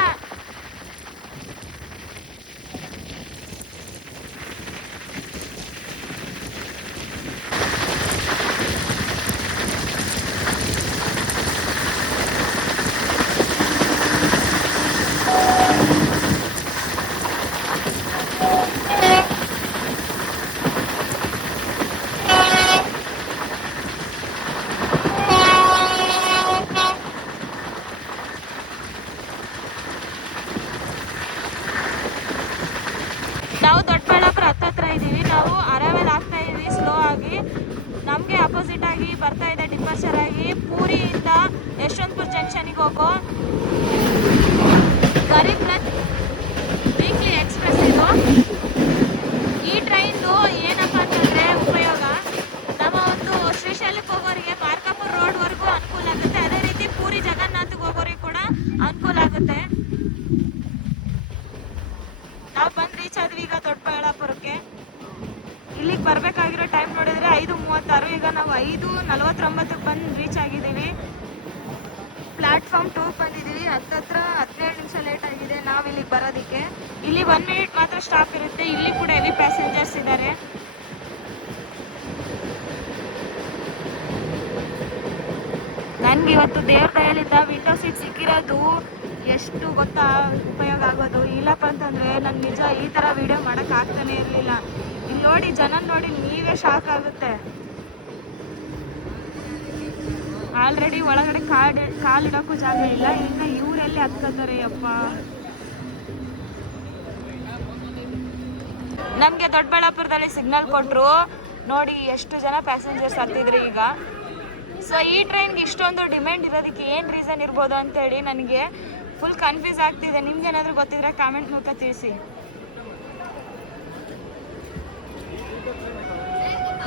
ನಾವು ದೊಡ್ಡಬಳ್ಳಾಪುರ ಹತ್ತತ್ರ ಇದ್ದೀವಿ. ನಾವು ಅರೈವಲ್ ಆಗ್ತಾ ಇದ್ದೀವಿ ಸ್ಲೋ ಆಗಿ. ನಮಗೆ ಅಪೋಸಿಟ್ ಆಗಿ ಬರ್ತಾ ಇದೆ ಡಿಪಾರ್ಚರ್ ಆಗಿ ಪೂರಿಯಿಂದ ಯಶವಂತಪುರ ಜಂಕ್ಷನಿಗೆ ಹೋಗೋ ಗರೀಬ್ ರಥ್ ವೀಕ್ಲಿ ಎಕ್ಸ್ಪ್ರೆಸ್ ಇದು. ಈ ಟ್ರೈನ್ದು ಏನಪ್ಪ ಅಂತಂದರೆ ಉಪಯೋಗ ನಮ್ಮ ಒಂದು ಶ್ರೀಶೈಲಕ್ಕೆ ಹೋಗೋರಿಗೆ ಮಾರ್ಕಾಪುರ ರೋಡ್ವರೆಗೂ ಅನುಕೂಲ ಆಗುತ್ತೆ. ಅದೇ ರೀತಿ ಪೂರಿ ಜಗನ್ನಾಥ್ಗೆ ಹೋಗೋರಿಗೆ ಕೂಡ ಅನುಕೂಲ ಆಗುತ್ತೆ. ನಾವು ಬಂದು ರೀಚ್ ಆದ್ವಿ ಈಗ ದೊಡ್ಡಬಳ್ಳಾಪುರಕ್ಕೆ. ಇಲ್ಲಿಗೆ ಬರಬೇಕಾಗಿರೋ ಟೈಮ್ ನೋಡಿದ್ರೆ 5:36. ಈಗ ನಾವು 5:49ಕ್ಕೆ ಬಂದು ರೀಚ್ ಆಗಿದ್ದೀವಿ. ಪ್ಲಾಟ್ಫಾರ್ಮ್ 2 ಬಂದಿದ್ದೀವಿ. ಹತ್ತತ್ರ 17 ನಿಮಿಷ ಲೇಟ್ ಆಗಿದೆ ನಾವು ಇಲ್ಲಿಗೆ ಬರೋದಕ್ಕೆ. ಇಲ್ಲಿ 1 ಮಿನಿಟ್ ಮಾತ್ರ ಸ್ಟಾಪ್ ಇರುತ್ತೆ. ಇಲ್ಲಿ ಕೂಡ ಹೆವಿ ಪ್ಯಾಸೆಂಜರ್ಸ್ ಇದ್ದಾರೆ. ನನಗೆ ಇವತ್ತು ದೇವ್ರ ದಯಲಿಂದ ವಿಂಡೋ ಸೀಟ್ ಸಿಕ್ಕಿರೋದು ಎಷ್ಟು ಗೊತ್ತಾ ಉಪಯೋಗ ಆಗೋದು. ಇಲ್ಲಪ್ಪ ಅಂತಂದರೆ ನಾನು ನಿಜ ಈ ಥರ ವಿಡಿಯೋ ಮಾಡೋಕ್ಕೆ ಆಗ್ತಾನೆ ಇರಲಿಲ್ಲ. ಇಲ್ಲಿ ನೋಡಿ ಜನ ನೋಡಿ ನೀವೇ ಶಾಕ್ ಆಗುತ್ತೆ. ಆಲ್ರೆಡಿ ಒಳಗಡೆ ಕಾಲಿಡೋಕ್ಕೂ ಜಾಗ ಇಲ್ಲ. ಇನ್ನು ಇವರೆಲ್ಲಿ ಹತ್ಕೋತಾರೆ ಅಪ್ಪ. ನಮಗೆ ದೊಡ್ಡಬಳ್ಳಾಪುರದಲ್ಲಿ ಸಿಗ್ನಲ್ ಕೊಟ್ಟರು. ನೋಡಿ ಎಷ್ಟು ಜನ ಪ್ಯಾಸೆಂಜರ್ಸ್ ಹತ್ತಿದ್ರು ಈಗ. ಸೊ ಈ ಟ್ರೈನ್ಗೆ ಇಷ್ಟೊಂದು ಡಿಮ್ಯಾಂಡ್ ಇರೋದಕ್ಕೆ ಏನು ರೀಸನ್ ಇರ್ಬೋದು ಅಂತೇಳಿ ನನಗೆ ಫುಲ್ ಕನ್ಫ್ಯೂಸ್ ಆಗ್ತಿದೆ. ನಿಮ್ಗೇನಾದರೂ ಗೊತ್ತಿದ್ರೆ ಕಾಮೆಂಟ್ ಮೂಲಕ ತಿಳಿಸಿ.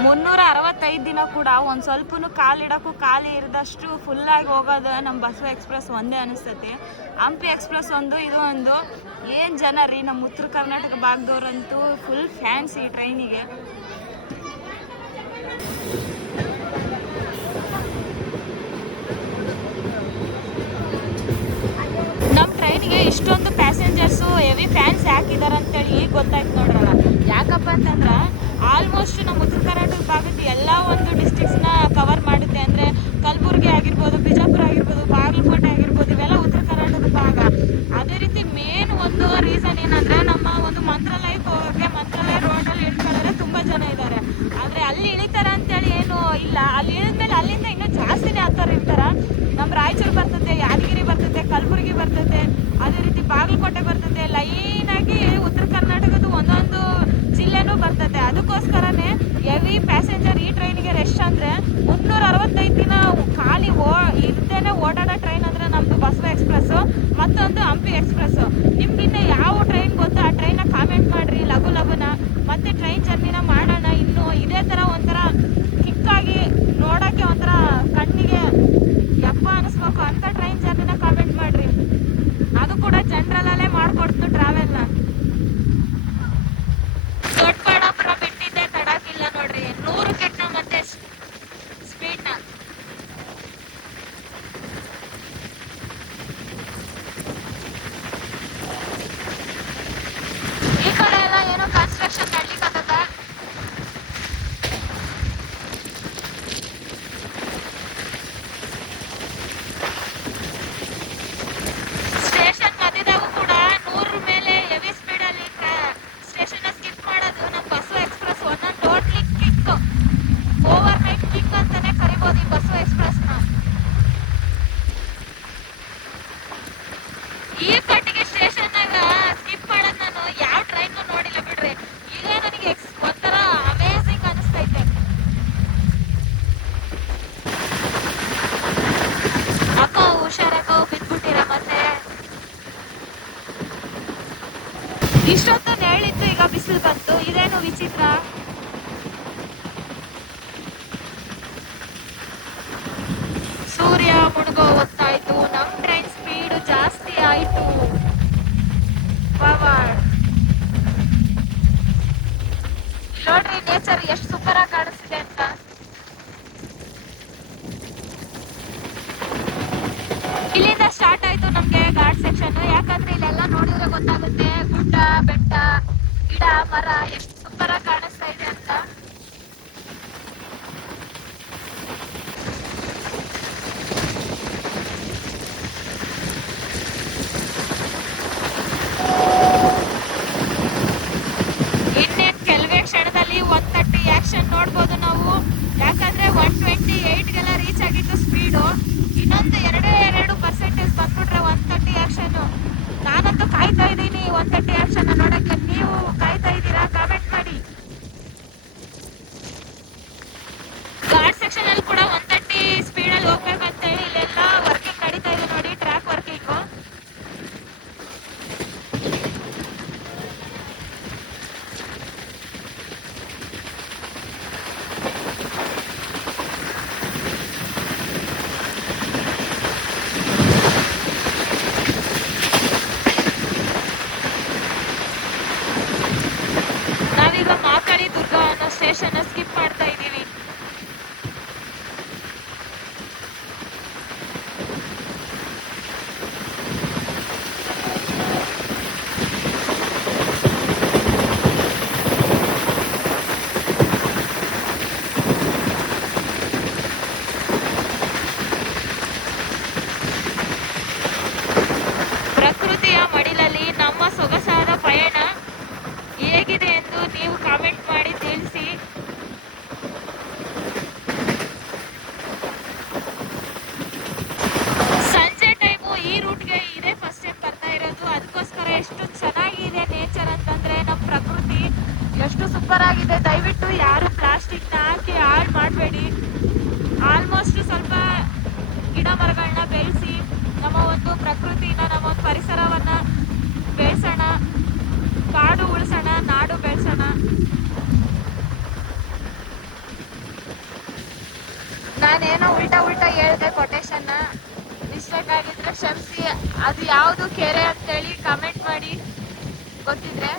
365 ದಿನ ಕೂಡ ಒಂದು ಸ್ವಲ್ಪನೂ ಕಾಲಿಡೋಕ್ಕೂ ಖಾಲಿ ಇರದಷ್ಟು ಫುಲ್ಲಾಗಿ ಹೋಗೋದು ನಮ್ಮ ಬಸವ ಎಕ್ಸ್ಪ್ರೆಸ್ ಒಂದೇ ಅನಿಸ್ತೈತಿ. ಹಂಪಿ ಎಕ್ಸ್ಪ್ರೆಸ್ ಒಂದು, ಇದು ಒಂದು. ಏನು ಜನ ರೀ ನಮ್ಮ ಉತ್ತರ ಕರ್ನಾಟಕ ಭಾಗದವ್ರಂತೂ ಫುಲ್ ಫ್ಯಾನ್ಸ್ ಈ ಟ್ರೈನಿಗೆ. ನಮ್ಮ ಟ್ರೈನಿಗೆ ಇಷ್ಟೊಂದು ಪ್ಯಾಸೆಂಜರ್ಸು ಹೆವಿ ಫ್ಯಾನ್ಸ್ ಯಾಕಿದ್ದಾರೆ ಅಂತೇಳಿ ಈಗ ಗೊತ್ತಾಯ್ತು ನೋಡ್ರಲ್ಲ. ಯಾಕಪ್ಪ ಅಂತಂದ್ರೆ ಆಲ್ಮೋಸ್ಟ್ ನಮ್ಮ ಉತ್ತರ ಕರ್ನಾಟಕ ಭಾಗದ ಎಲ್ಲ ಒಂದು ಡಿಸ್ಟ್ರಿಕ್ಸ್ನ ಕವರ್ ಮಾಡುತ್ತೆ. ಅಂದರೆ ಕಲಬುರಗಿ ಆಗಿರ್ಬೋದು, ಬಿಜಾಪುರ ಆಗಿರ್ಬೋದು, ಬಾಗಲಕೋಟೆ ಆಗಿರ್ಬೋದು, ಇವೆಲ್ಲ ಉತ್ತರ ಕರ್ನಾಟಕ ಭಾಗ. ಅದೇ ರೀತಿ ಮೇನ್ ಒಂದು ರೀಸನ್ ಏನಂದರೆ ನಮ್ಮ ಒಂದು ಮಂತ್ರಾಲಯಕ್ಕೆ ಹೋಗೋಕ್ಕೆ ಮಂತ್ರಾಲಯ ರೋಡಲ್ಲಿ ಇಳ್ಕೊಳ್ಳೋರೆ ತುಂಬ ಜನ ಇದ್ದಾರೆ. ಆದರೆ ಅಲ್ಲಿ ಇಳಿತಾರೆ ಅಂತೇಳಿ ಏನೂ ಇಲ್ಲ. ಅಲ್ಲಿ ಇಳಿದ್ಮೇಲೆ ಅಲ್ಲಿಂದ ಇನ್ನೂ ಜಾಸ್ತಿನೇ ಹತ್ತೋರು ಇರ್ತಾರೆ. ನಮ್ಮ ರಾಯಚೂರು ಬರ್ತದೆ, ಯಾದಗಿರಿ ಬರ್ತದೆ, ಕಲಬುರಗಿ ಬರ್ತದೆ, ಅದೇ ರೀತಿ ಬಾಗಲಕೋಟೆ ಬರ್ತದೆ. ಲೈನಾಗಿ ಉತ್ತರ ಕರ್ನಾಟಕದ ಒಂದೊಂದು ಜಿಲ್ಲೆನೂ ಬರ್ತದೆ. ಅದಕ್ಕೋಸ್ಕರನೇ ಹೆವಿ ಪ್ಯಾಸೆಂಜರ್ ಈ ಟ್ರೈನಿಗೆ ರಶ್. ಅಂದರೆ 365 ದಿನ ಖಾಲಿ ಇರ್ತೇನೆ ಓಡಾಡೋ ಟ್ರೈನ್ ಅಂದರೆ ನಮ್ಮದು ಬಸವ ಎಕ್ಸ್ಪ್ರೆಸ್ಸು, ಮತ್ತೊಂದು ಹಂಪಿ ಎಕ್ಸ್ಪ್ರೆಸ್ಸು. ನಿಮ್ಗಿನ್ನ ಯಾವ ಟ್ರೈನ್ ಗೊತ್ತಾ ಆ ಟ್ರೈನ ಕಾಮೆಂಟ್ ಮಾಡಿರಿ ಲಘು ಲಘುನ. ಮತ್ತೆ ಟ್ರೈನ್ ಜರ್ನಿನ ಮಾಡೋಣ. ಇನ್ನು ಇದೇ ಥರ ಒಂಥರ ಕಿಕ್ಕಾಗಿ ನೋಡೋಕ್ಕೆ ಒಂಥರ ಕಣ್ಣಿಗೆ ಯಪ್ಪ ಅನಿಸ್ಬೇಕು ಅಂಥ ಟ್ರೈನ್ ಜರ್ನಿನ ಕಾಮೆಂಟ್ ಮಾಡಿರಿ. ಅದು ಕೂಡ ಜನರಲ್ಲೇ ಮಾಡಿಕೊಡ್ತು ಟ್ರಾವೆಲ್ನ. ದೊಡ್ಡಬಳ್ಳಾಪುರ ಬಿಟ್ಟಿದ್ದೆ ತಡಕಿಲ್ಲ ನೋಡ್ರಿ. 100ಕ್ಕೆ ಮತ್ತೆ ಸ್ಪೀಡ್ನ. ಈ ಕಡೆ ಎಲ್ಲ ಏನೋ ಕನ್ಸ್ಟ್ರಕ್ಷನ್ ನಡೀತದ. ಸ್ಟೇಷನ್ ಮಧ್ಯದಾಗೂ ಕೂಡ 100 ಮೇಲೆ ಹೆವಿ ಸ್ಪೀಡಲ್ಲಿ ಸ್ಟೇಷನ್ನ ಸ್ಕಿಪ್ ಮಾಡೋದು ನಮ್ಮ ಬಸವ ಎಕ್ಸ್ಪ್ರೆಸ್ ಒಂದೊಂದು totally kick, over night kick ಅಂತಾನೆ ಕರಿಬೋದು ಈ ಬಸವ ಎಕ್ಸ್ಪ್ರೆಸ್ನ. ಈ ಕಟ್ಟಿಗೆ ಸ್ಟೇಷನ್ನಾಗ ಸ್ಕಿಪ್ ಮಾಡೋದು ನಾನು ಯಾವ ಟ್ರೈನ್ ನೋಡಿಲ್ಲ ಬಿಡ್ರಿ. ಈಗ ನನಗೆ ಒಂಥರ ಅಮೇಝಿಂಗ್ ಅನಿಸ್ತೈತೆ. ಅಕ್ಕ ಹುಷಾರಕ್ಕ, ಬಿದ್ಬಿಟ್ಟಿರ ಮತ್ತೆ. ಇಷ್ಟೊತ್ತು ಹೇಳಿತ್ತು, ಈಗ ಬಿಸಿಲು ಬಂತು. ಇದೇನು ವಿಚಿತ್ರ. ಸೂರ್ಯ ಮುಳುಗೋ ಹೊತ್ತಾಯ್ತು. ನಮ್ಮ ಟ್ರೈನ್ ಸ್ಪೀಡು ಜಾಸ್ತಿ ನೋಡ್ರಿ ನೇಚರ್ ಎಷ್ಟು ಸೂಪರ್ ಆಗಿ ಕಾಣಿಸ್ತಿದೆ ಅಂತ. ಇಲ್ಲಿಂದ ಸ್ಟಾರ್ಟ್ ಆಯ್ತು ನಮ್ಗೆ ಘಾಟ್ ಸೆಕ್ಷನ್. ಯಾಕಂದ್ರೆ ಇಲ್ಲೆಲ್ಲ ನೋಡಿದ್ರೆ ಗೊತ್ತಾಗುತ್ತೆ ಗುಡ್ಡ ಬೆಟ್ಟ ಗಿಡ ಮರ ಎಷ್ಟು ಸೂಪರ್ ಆಗಿ ಕಾಣಿಸ್ತಾ ಇದೆ ಅಂತ. ಇನ್ನೇನು ಕೆಲವೇ ಕ್ಷಣದಲ್ಲಿ 130 ಆಕ್ಷನ್ ನೋಡ್ಬೋದು ನಾವು. ಯಾಕಂದ್ರೆ 128ಗೆಲ್ಲ ರೀಚ್ ಆಗಿತ್ತು ಸ್ಪೀಡು. ಇನ್ನೊಂದು 2% ಬಂದ್ಬಿಟ್ರೆ 130 ಆಕ್ಷನ್. ನಾನಂತೂ ಕಾಯ್ತಾ ಇದ್ದೀನಿ 130 ಆಕ್ಷನ್ ನೋಡಕ್ಕೆ. ನೀವು ಕಾಯ್ತಾ ಇದ್ದೀರಾ? ಕಾಮೆಂಟ್ ಮಾಡಿ. ಘಾಟ್ ಸೆಕ್ಷನ್ ಅಲ್ಲಿ ಕೂಡ 130 ಸ್ಪೀಡಲ್ಲಿ ಹೋಗ್ಬೇಕಂತ ಹೇಳಿ ಇಲ್ಲೆಲ್ಲ ವರ್ಕಿಂಗ್ ನಡೀತಾ ಇದೆ ನೋಡಿ, ಟ್ರ್ಯಾಕ್ ವರ್ಕಿಂಗು. ನಾವೀಗ ಮಾಕಳಿ ದುರ್ಗ ಅನ್ನೋ ಸ್ಟೇಷನ್ ಸ್ಕಿಪ್ ಮಾಡ್ತಾ ಇದ್ದೀವಿ. ಪ್ರಕೃತಿಯ ಮಡಿಲಲ್ಲಿ ನಮ್ಮ ಸೊಗಸಾದ ಪಯಣ ಹೇಗಿದೆ ಎಂದು ನೀವು ಕಾಮೆಂಟ್ ಮಾಡಿ ತಿಳಿಸಿ. ಸಂಜೆ ಟೈಮು ಈ ರೂಟ್ಗೆ ಇದೇ ಫಸ್ಟ್ ಟೈಮ್ ಬರ್ತಾ ಇರೋದು. ಅದಕ್ಕೋಸ್ಕರ ಎಷ್ಟು ಚೆನ್ನಾಗಿದೆ ನೇಚರ್ ಅಂತಂದ್ರೆ ನಮ್ಮ ಪ್ರಕೃತಿ ಎಷ್ಟು ಸೂಪರ್ ಆಗಿದೆ. ದಯವಿಟ್ಟು ಯಾರು ಪ್ಲಾಸ್ಟಿಕ್ನ ಹಾಕಿ ಹಾಳು ಮಾಡಬೇಡಿ. ಆಲ್ಮೋಸ್ಟ್ ಸ್ವಲ್ಪ ಗಿಡ ಮರಗಳನ್ನ ಬೆಳೆಸಿ ನಮ್ಮ ಒಂದು ಪ್ರಕೃತಿನ, ನಮ್ಮ ಒಂದು ಪರಿಸರವನ್ನ ಬೆಳೆಸೋಣ. ಕಾಡು ಉಳಿಸೋಣ, ನಾಡು ಬೆಳೆಸೋಣ. ನಾನೇನೋ ಉಲ್ಟಾ ಹೇಳಿದೆ ಕೊಟೇಶನ್ನ. ಮಿಸ್ಟೇಕ್ ಆಗಿದ್ರೆ ಕ್ಷಮಿಸಿ. ಅದು ಯಾವುದು ಕೆರೆ ಅಂತೇಳಿ ಕಮೆಂಟ್ ಮಾಡಿ ಗೊತ್ತಿದ್ರೆ.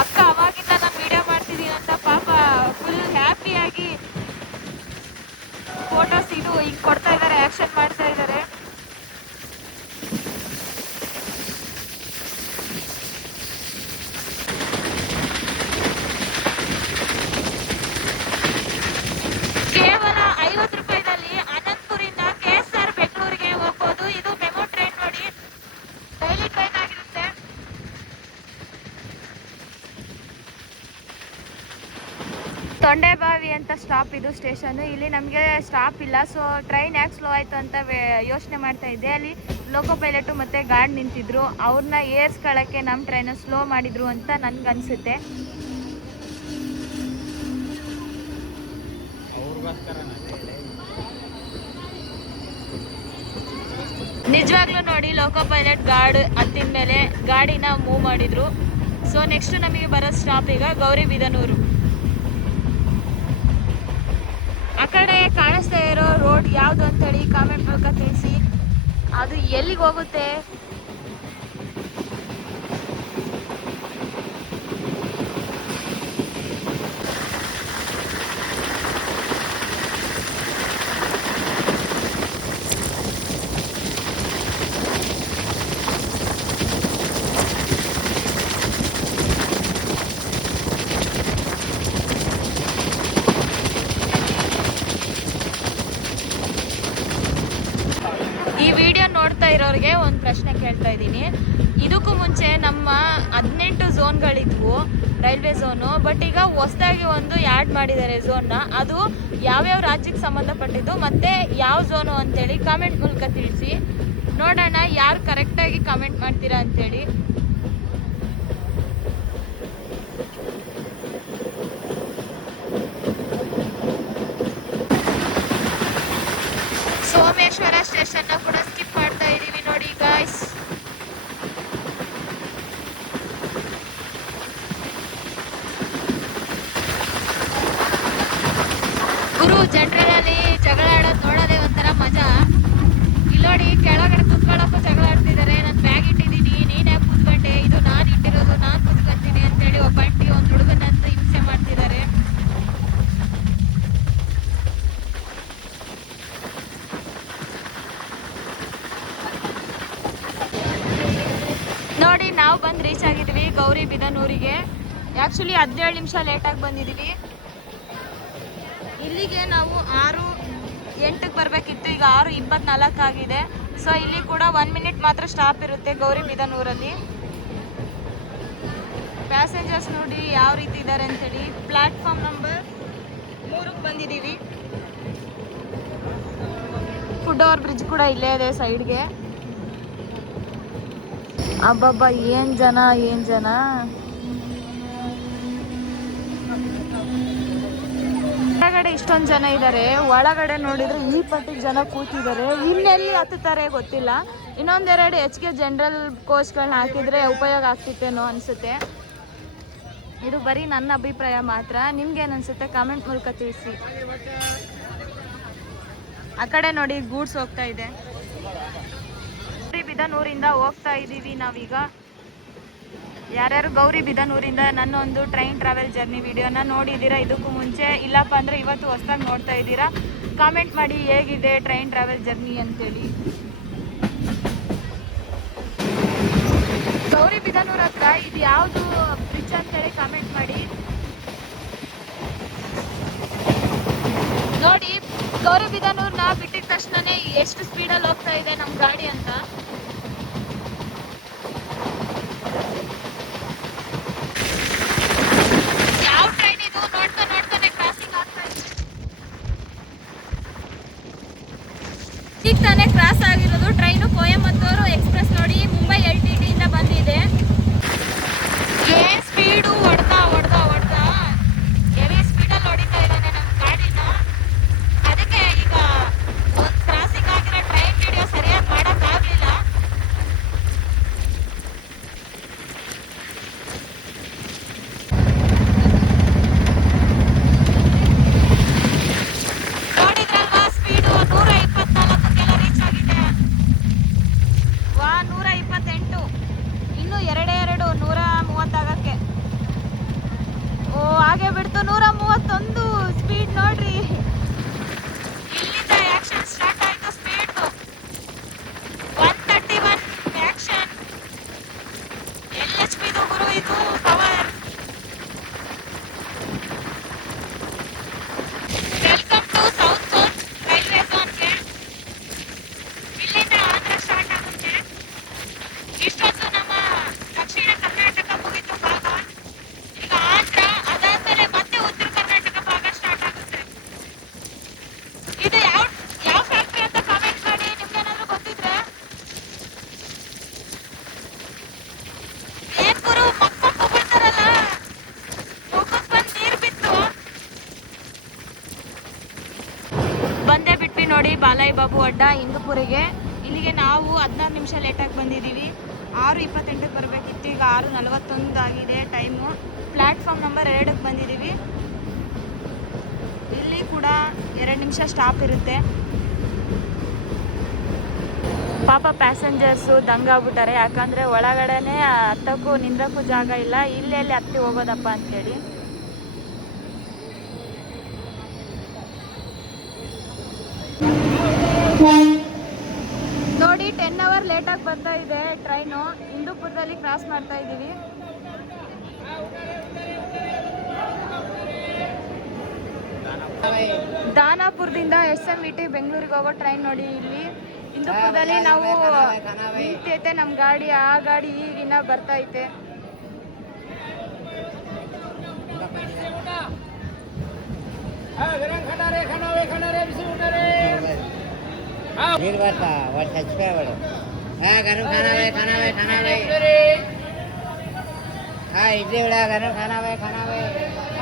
ಅಕ್ಕ ಅವಾಗಿಂದ ನಾನು ವಿಡಿಯೋ ಮಾಡ್ತಿದ್ದೀನಿ ಅಂತ ಪಾಪ ಫುಲ್ ಹ್ಯಾಪಿಯಾಗಿ ಫೋಟೋಸ್ ಇದು ಹಿಂಗೆ ಕೊಡ್ತಾ ಇದ್ದಾರೆ, ಆ್ಯಕ್ಷನ್ ಮಾಡ್ತಾ ಇದ್ದಾರೆ. ಕೇವಲ 50 ರೂಪಾಯಿದಲ್ಲಿ ಅನಂತಪುರಿಂದ KSR ಬೆಂಗಳೂರಿಗೆ ಹೋಗ್ಬೋದು. ಇದು ಮೆಮೊ ಟ್ರೈನ್ ನೋಡಿ, ಡೈಲಿ ಟ್ರೈನ್ ಆಗಿರುತ್ತೆ. ತೊಂಡೆಬಾವಿ ಅಂತ ಸ್ಟಾಪ್ ಇದು ಸ್ಟೇಷನ್. ಇಲ್ಲಿ ನಮಗೆ ಸ್ಟಾಪ್ ಇಲ್ಲ. ಸೊ ಟ್ರೈನ್ ಯಾಕೆ ಸ್ಲೋ ಆಯಿತು ಅಂತ ಯೋಚನೆ ಮಾಡ್ತಾ ಇದ್ದೆ. ಅಲ್ಲಿ ಲೋಕೋ ಪೈಲಟು ಮತ್ತು ಗಾರ್ಡ್ ನಿಂತಿದ್ರು. ಅವ್ರನ್ನ ಏರ್ಸ್ಕೊಳ್ಳೋಕ್ಕೆ ನಮ್ಮ ಟ್ರೈನ ಸ್ಲೋ ಮಾಡಿದ್ರು ಅಂತ ನನಗನ್ಸುತ್ತೆ. ನಿಜವಾಗ್ಲೂ ನೋಡಿ ಲೋಕೋ ಪೈಲಟ್ ಗಾರ್ಡ್ ಹತ್ತಿದ ಮೇಲೆ ಗಾಡಿನ ಮೂವ್ ಮಾಡಿದ್ರು. ಸೊ ನೆಕ್ಸ್ಟ್ ನಮಗೆ ಬರೋ ಸ್ಟಾಪ್ ಈಗ ಗೌರಿಬಿದನೂರು. ಆ ಕಡೆ ಕಾಣಿಸ್ತಾ ಇರೋ ರೋಡ್ ಯಾವುದು ಅಂತೇಳಿ ಕಾಮೆಂಟ್ ಮೂಲಕ ತಿಳಿಸಿ. ಅದು ಎಲ್ಲಿಗೆ ಹೋಗುತ್ತೆ? ಈ ವಿಡಿಯೋ ನೋಡ್ತಾ ಇರೋರಿಗೆ ಒಂದು ಪ್ರಶ್ನೆ ಕೇಳ್ತಾ ಇದ್ದೀನಿ. ಇದಕ್ಕೂ ಮುಂಚೆ ನಮ್ಮ 18 ಝೋನ್ಗಳಿದ್ವು ರೈಲ್ವೆ ಝೋನು. ಬಟ್ ಈಗ ಹೊಸದಾಗಿ ಒಂದು ಆ್ಯಡ್ ಮಾಡಿದ್ದಾರೆ ಝೋನ್ನ. ಅದು ಯಾವ್ಯಾವ ರಾಜ್ಯಕ್ಕೆ ಸಂಬಂಧಪಟ್ಟಿದ್ದು ಮತ್ತು ಯಾವ ಝೋನು ಅಂತೇಳಿ ಕಾಮೆಂಟ್ ಮೂಲಕ ತಿಳಿಸಿ. ನೋಡೋಣ ಯಾರು ಕರೆಕ್ಟಾಗಿ ಕಾಮೆಂಟ್ ಮಾಡ್ತೀರಾ ಅಂತೇಳಿ. ಸೋಮೇಶ್ವರ ಸ್ಟೇಷನ್ನ ಕೂಡ ಸ್ಕಿಪ್ ಮಾಡ್ತಾ ಇದ್ದೀವಿ ನೋಡಿ ಗಾಯ್ಸ್. ಗುರು ಜನರಲ್ಲಿ ಜಗಳ ಆಡೋದು ನೋಡೋದೇ ಒಂಥರ ಮಜಾ. ಇಲ್ಲಿ ನೋಡಿ ಕೆಳಗಡೆ ಕುತ್ಕೊಳ್ಳೋಕ್ಕೂ ಜಗಳ ಆಡ್ತಿದ್ದಾರೆ. ನಾನು ಬ್ಯಾಗ್ ಇಟ್ಟಿದ್ದೀನಿ. ಗೌರಿಬಿದನೂರಿಗೆ. ಆ್ಯಕ್ಚುಲಿ 17 ನಿಮಿಷ ಲೇಟಾಗಿ ಬಂದಿದ್ದೀವಿ. ಇಲ್ಲಿಗೆ ನಾವು 6:08ಕ್ಕೆ ಬರಬೇಕಿತ್ತು, ಈಗ 6:24 ಆಗಿದೆ. ಸೊ ಇಲ್ಲಿ ಕೂಡ 1 ಮಿನಿಟ್ ಮಾತ್ರ ಸ್ಟಾಪ್ ಇರುತ್ತೆ ಗೌರಿಬಿದನೂರಲ್ಲಿ. ಪ್ಯಾಸೆಂಜರ್ಸ್ ನೋಡಿ ಯಾವ ರೀತಿ ಇದ್ದಾರೆ ಅಂತೇಳಿ. ಪ್ಲಾಟ್ಫಾರ್ಮ್ ನಂಬರ್ 3ಕ್ಕೆ ಬಂದಿದ್ದೀವಿ. ಫುಡ್ ಓವರ್ ಬ್ರಿಡ್ಜ್ ಕೂಡ ಇಲ್ಲೇ ಇದೆ ಸೈಡ್ಗೆ. ಅಬ್ಬಬ್ಬ ಏನ್ ಜನ ಹೊರಗಡೆ ಇಷ್ಟೊಂದು ಜನ ಇದ್ದಾರೆ, ಒಳಗಡೆ ನೋಡಿದ್ರೆ ಈ ಪಟ್ಟಿಗೆ ಜನ ಕೂತಿದ್ದಾರೆ. ಇನ್ನೆಲ್ಲಿ ಹತ್ತುತ್ತಾರೆ ಗೊತ್ತಿಲ್ಲ. ಇನ್ನೊಂದೆರಡು ಹೆಚ್ಚಿಗೆ ಜನರಲ್ ಕೋಚ್ಗಳನ್ನ ಹಾಕಿದ್ರೆ ಉಪಯೋಗ ಆಗ್ತಿತ್ತೇನೋ ಅನ್ಸುತ್ತೆ. ಇದು ಬರೀ ನನ್ನ ಅಭಿಪ್ರಾಯ ಮಾತ್ರ. ನಿಮ್ಗೇನು ಅನ್ಸುತ್ತೆ ಕಾಮೆಂಟ್ ಮೂಲಕ ತಿಳಿಸಿ. ಆ ಕಡೆ ನೋಡಿ ಗೂಡ್ಸ್ ಹೋಗ್ತಾ ಇದೆ. ಗೌರಿಬಿದನೂರಿಂದ ಹೋಗ್ತಾ ಇದ್ದೀವಿ ನಾವೀಗ. ಯಾರ್ಯಾರು ಗೌರಿಬಿದನೂರಿಂದ ನನ್ನ ಒಂದು ಟ್ರೈನ್ ಟ್ರಾವೆಲ್ ಜರ್ನಿ ವಿಡಿಯೋನ ನೋಡಿದ್ದೀರಾ ಇದಕ್ಕೂ ಮುಂಚೆ, ಇಲ್ಲಪ್ಪ ಅಂದರೆ ಇವತ್ತು ಹೊಸದಾಗಿ ನೋಡ್ತಾ ಇದ್ದೀರಾ, ಕಾಮೆಂಟ್ ಮಾಡಿ ಹೇಗಿದೆ ಟ್ರೈನ್ ಟ್ರಾವೆಲ್ ಜರ್ನಿ ಅಂತೇಳಿ. ಗೌರಿಬಿದನೂರ ಹತ್ರ ಇದು ಯಾವುದು ಬ್ರಿಡ್ಜ್ ಅಂತೇಳಿ ಕಾಮೆಂಟ್ ಮಾಡಿ. ನೋಡಿ ಗೌರಿಬಿದನೂರ್ನ ಬಿಟ್ಟಿದ ತಕ್ಷಣನೇ ಎಷ್ಟು ಸ್ಪೀಡಲ್ಲಿ ಹೋಗ್ತಾ ಇದೆ ನಮ್ಮ ಗಾಡಿ ಅಂತ. ಯಾವ ಟ್ರೈನ್ ಇದು ನೋಡ್ತಾನೆ ಕ್ರಾಸಿಂಗ್ ಆಗ್ತಾ ಇದೆ. ಈಗ ತಾನೇ ಕ್ರಾಸ್ ಆಗಿರೋದು ಟ್ರೈನು ಕೊಯಮತ್ತೂರು ಎಕ್ಸ್ಪ್ರೆಸ್. ನೋಡಿ ಮುಂಬೈ LTT ಇಂದ ಬಂದಿದೆ. ಏನ್ ಸ್ಪೀಡು ಹೊಡ್ತಾ ಹೆವಿ ಸ್ಪೀಡಲ್ಲಿ ಹೊಡಿತಾ ಇದ್ದಾನೆ ನಮ್ಮ ಗಾಡಿನ. ಅದಕ್ಕೆ ಈಗ ಒಂದು ಕ್ರಾಸಿಂಗ್ ಆಗಿರೋ ಟ್ರೈನ್ ವಿಡಿಯೋ ಸರಿಯಾಗಿ ಮಾಡೋಕ್ಕಾಗಲಿಲ್ಲ. ನೋಡಿದ್ರಲ್ವಾ ಸ್ಪೀಡು 124ಕ್ಕೆಲ್ಲ ರೀಚ್ ಆಗಿದೆ. 128, ಇನ್ನು 130 ಆಗಕ್ಕೆ. ಓ ಹಾಗೆ ಬಿಡ್ತು. 131 ಸ್ಪೀಡ್ ನೋಡ್ರಿ. ಇಲ್ಲಿಂದ ಆಕ್ಷನ್ ಸ್ಟಾರ್ಟ್ ಆಯ್ತು. Speed 131 action. LHP ಗುರು ಇದು power. Welcome to south zone railway ಝೋನ್ಗೆ. ಇಲ್ಲಿಂದ ಆಂಧ್ರ ಸ್ಟಾರ್ಟ್ ಆಗುತ್ತೆ. ಇಷ್ಟೊಂದು ನಮ್ಮ ದಕ್ಷಿಣ ಕರ್ನಾಟಕ ಮುಗಿತು ಭಾಗ. ಈಗ ಆಂಧ್ರ, ಅದಾದ್ಮೇಲೆ ಮತ್ತೆ ಉತ್ತರ ಕರ್ನಾಟಕ ಭಾಗ ಸ್ಟಾರ್ಟ್ ಆಗುತ್ತೆ. ಇದು ಯಾವ ಫ್ಯಾಕ್ಟ್ರಿ ಅಂತ ಕಾಮೆಂಟ್ ಮಾಡಿ ನಿಮ್ಗೇನಾದ್ರೂ ಗೊತ್ತಿದ್ರೆ. ಏನ್ ಗುರು ಮಕ್ಕಳು ಬಿಡ್ತಾರಲ್ಲ, ಮುಖಕ್ಕೆ ಬಂದು ನೀರು ಬಿತ್ತು. ಬಂದೇ ಬಿಟ್ವಿ ನೋಡಿ ಬಾಲಾಯಿ ಬಾಬು ಅಡ್ಡ ಇಂದುಪುರಿಗೆ. ಇಲ್ಲಿಗೆ ನಾವು 16 ನಿಮಿಷ ಲೇಟಾಗಿ ಬಂದಿದ್ದೀವಿ. 6:28ಕ್ಕೆ ಬರಬೇಕಿತ್ತು, ಈಗ 6:41 ಆಗಿದೆ ಟೈಮು. ಪ್ಲ್ಯಾಟ್ಫಾರ್ಮ್ ನಂಬರ್ 2ಕ್ಕೆ ಬಂದಿದ್ದೀವಿ. ಇಲ್ಲಿ ಕೂಡ 2 ನಿಮಿಷ ಸ್ಟಾಪ್ ಇರುತ್ತೆ. ಪಾಪ ಪ್ಯಾಸೆಂಜರ್ಸು ದಂಗಾಗ್ಬಿಟ್ಟಾರೆ, ಯಾಕಂದರೆ ಒಳಗಡೆನೆ ಹತ್ತಕ್ಕೂ ನಿಂದ್ರಕ್ಕೂ ಜಾಗ ಇಲ್ಲ. ಇಲ್ಲೆಲ್ಲಿ ಹತ್ತಿ ಹೋಗೋದಪ್ಪ ಅಂತೇಳಿ. ನೋಡಿ 10 ಅವರ್ ಲೇಟಾಗಿ ಬರ್ತಾ ಇದೆ ಟ್ರೈನು. ಇಂದುಪುರದಲ್ಲಿ ಕ್ರಾಸ್ ಮಾಡ್ತಾ ಇದ್ದೀವಿ. ದಾನಾಪುರದಿಂದ SMVT ಬೆಂಗಳೂರಿಗೆ ಹೋಗೋ ಟ್ರೈನ್ ನೋಡಿ. ಇಲ್ಲಿ ಇಂದುಪುರದಲ್ಲಿ ನಾವು ನಿಂತೈತೆ ನಮ್ಮ ಗಾಡಿ. ಆ ಗಾಡಿ ಈಗಿನ ಬರ್ತಾ ಐತೆ.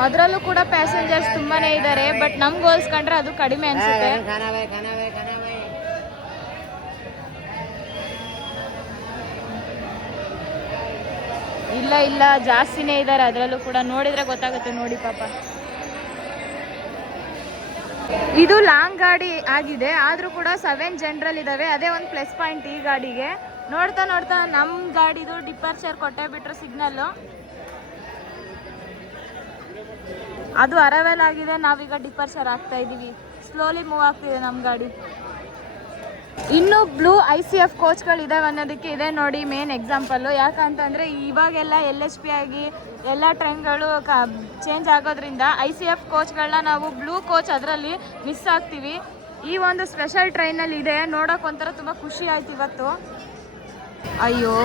ಅದರಲ್ಲೂ ಕೂಡ ಪ್ಯಾಸೆಂಜರ್ಸ್ ತುಂಬಾನೇ ಇದ್ದಾರೆ, ಬಟ್ ನಮ್ಗೆ ಹೋಲ್ಸ್ಕೊಂಡ್ರೆ ಅದು ಕಡಿಮೆ ಅನ್ಸುತ್ತೆ. ಇಲ್ಲ ಜಾಸ್ತಿನೇ ಇದ್ದಾರೆ ಅದರಲ್ಲೂ ಕೂಡ. ನೋಡಿದ್ರೆ ಗೊತ್ತಾಗುತ್ತೆ ನೋಡಿ ಪಾಪ. ಇದು ಲಾಂಗ್ ಗಾಡಿ ಆಗಿದೆ, ಆದರೂ ಕೂಡ 7 ಜನರಲ್ ಇದ್ದಾವೆ. ಅದೇ ಒಂದು ಪ್ಲಸ್ ಪಾಯಿಂಟ್ ಈ ಗಾಡಿಗೆ. ನೋಡ್ತಾ ನಮ್ಮ ಗಾಡಿದು ಡಿಪಾರ್ಚರ್ ಕೊಟ್ಟೆ ಬಿಟ್ರು ಸಿಗ್ನಲ್ಲು. ಅದು ಅರೈವಲ್ ಆಗಿದೆ, ನಾವೀಗ ಡಿಪಾರ್ಚರ್ ಆಗ್ತಾ ಇದ್ದೀವಿ. ಸ್ಲೋಲಿ ಮೂವ್ ಆಗ್ತಿದೆ ನಮ್ಮ ಗಾಡಿ. ಇನ್ನು ಬ್ಲೂ ICF ಕೋಚ್ಗಳಿದ್ದಾವೆ ಅನ್ನೋದಕ್ಕೆ ಇದೆ ನೋಡಿ ಮೇನ್ ಎಕ್ಸಾಂಪಲ್ಲು. ಯಾಕಂತಂದರೆ ಇವಾಗೆಲ್ಲ LHP ಆಗಿ ಎಲ್ಲ ಟ್ರೈನ್ಗಳು ಚೇಂಜ್ ಆಗೋದ್ರಿಂದ ICF ಕೋಚ್ಗಳನ್ನ ನಾವು ಬ್ಲೂ ಕೋಚ್ ಅದರಲ್ಲಿ ಮಿಸ್ ಆಗ್ತೀವಿ. ಈ ಒಂದು ಸ್ಪೆಷಲ್ ಟ್ರೈನಲ್ಲಿ ಇದೆ, ನೋಡೋಕೆ ಒಂಥರ ತುಂಬ ಖುಷಿ ಆಯ್ತು ಇವತ್ತು. ಅಯ್ಯೋ,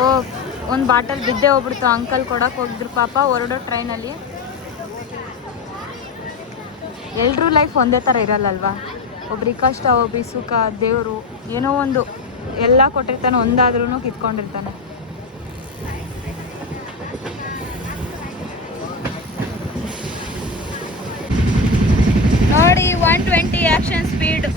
ಒಂದು ಬಾಟಲ್ ಬಿದ್ದೇ ಹೋಗ್ಬಿಡ್ತು, ಅಂಕಲ್ ಕೊಡೋಕೆ ಹೋಗಿದ್ರು ಪಾಪ ಹೊರಡೋ ಟ್ರೈನಲ್ಲಿ. ಎಲ್ಲರೂ ಲೈಫ್ ಒಂದೇ ಥರ ಇರಲ್ಲಲ್ವಾ, ಒಬ್ರಿಗೆ ಕಷ್ಟ ಒಬ್ರಿಗೆ ಸುಖ, ದೇವರು ಏನೋ ಒಂದು ಎಲ್ಲ ಕೊಟ್ಟಿರ್ತಾನೆ, ಒಂದಾದ್ರೂ ಕಿತ್ಕೊಂಡಿರ್ತಾನೆ. ನೋಡಿ 120 ಆಕ್ಷನ್ ಸ್ಪೀಡ್.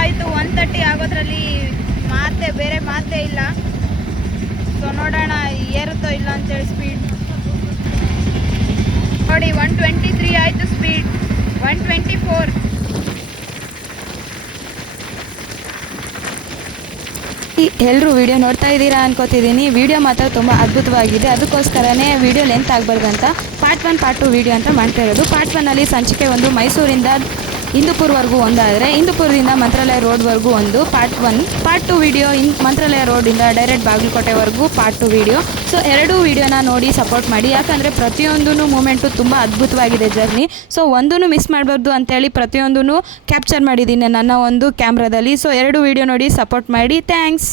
ಆಯಿತು, 130 ಆಗೋದ್ರಲ್ಲಿ ಬೇರೆ ಮಾತೇ ಇಲ್ಲ. ಸೊ ನೋಡೋಣ ಏರುತ್ತೋ ಇಲ್ಲ ಅಂತೇಳಿ ಸ್ಪೀಡ್. ನೋಡಿ 123 ಆಯಿತು ಸ್ಪೀಡ್, 124. ಎಲ್ಲರೂ ವಿಡಿಯೋ ನೋಡ್ತಾ ಇದ್ದೀರಾ ಅನ್ಕೋತಿದ್ದೀನಿ. ವಿಡಿಯೋ ಮಾತ್ರ ತುಂಬ ಅದ್ಭುತವಾಗಿದೆ, ಅದಕ್ಕೋಸ್ಕರನೇ ವಿಡಿಯೋ ಲೆಂತ್ ಆಗಬಾರ್ದಂತ ಪಾರ್ಟ್ 1 ಪಾರ್ಟ್ 2 ವಿಡಿಯೋ ಅಂತ ಮಾಡ್ತಾ ಇರೋದು. ಪಾರ್ಟ್ 1 ಸಂಚಿಕೆ 1 ಮೈಸೂರಿಂದ ಇಂದುಪುರ್ವರೆಗೂ ಒಂದಾದರೆ, ಇಂದುಪುರದಿಂದ ಮಂತ್ರಾಲಯ ರೋಡ್ವರೆಗೂ ಒಂದು ಪಾರ್ಟ್ 1. ಪಾರ್ಟ್ 2 ವಿಡಿಯೋ ಮಂತ್ರಾಲಯ ರೋಡಿಂದ ಡೈರೆಕ್ಟ್ ಬಾಗಲಕೋಟೆವರೆಗೂ ಪಾರ್ಟ್ 2 ವಿಡಿಯೋ. ಸೊ ಎರಡೂ ವಿಡಿಯೋನ ನೋಡಿ ಸಪೋರ್ಟ್ ಮಾಡಿ, ಯಾಕಂದರೆ ಪ್ರತಿಯೊಂದೂ ಮೂಮೆಂಟು ತುಂಬ ಅದ್ಭುತವಾಗಿದೆ ಜರ್ನಿ. ಸೊ ಒಂದೂ ಮಿಸ್ ಮಾಡಬಾರ್ದು ಅಂತೇಳಿ ಪ್ರತಿಯೊಂದೂ ಕ್ಯಾಪ್ಚರ್ ಮಾಡಿದ್ದೀನಿ ನನ್ನ ಒಂದು ಕ್ಯಾಮ್ರಾದಲ್ಲಿ. ಸೊ ಎರಡು ವಿಡಿಯೋ ನೋಡಿ ಸಪೋರ್ಟ್ ಮಾಡಿ. ಥ್ಯಾಂಕ್ಸ್.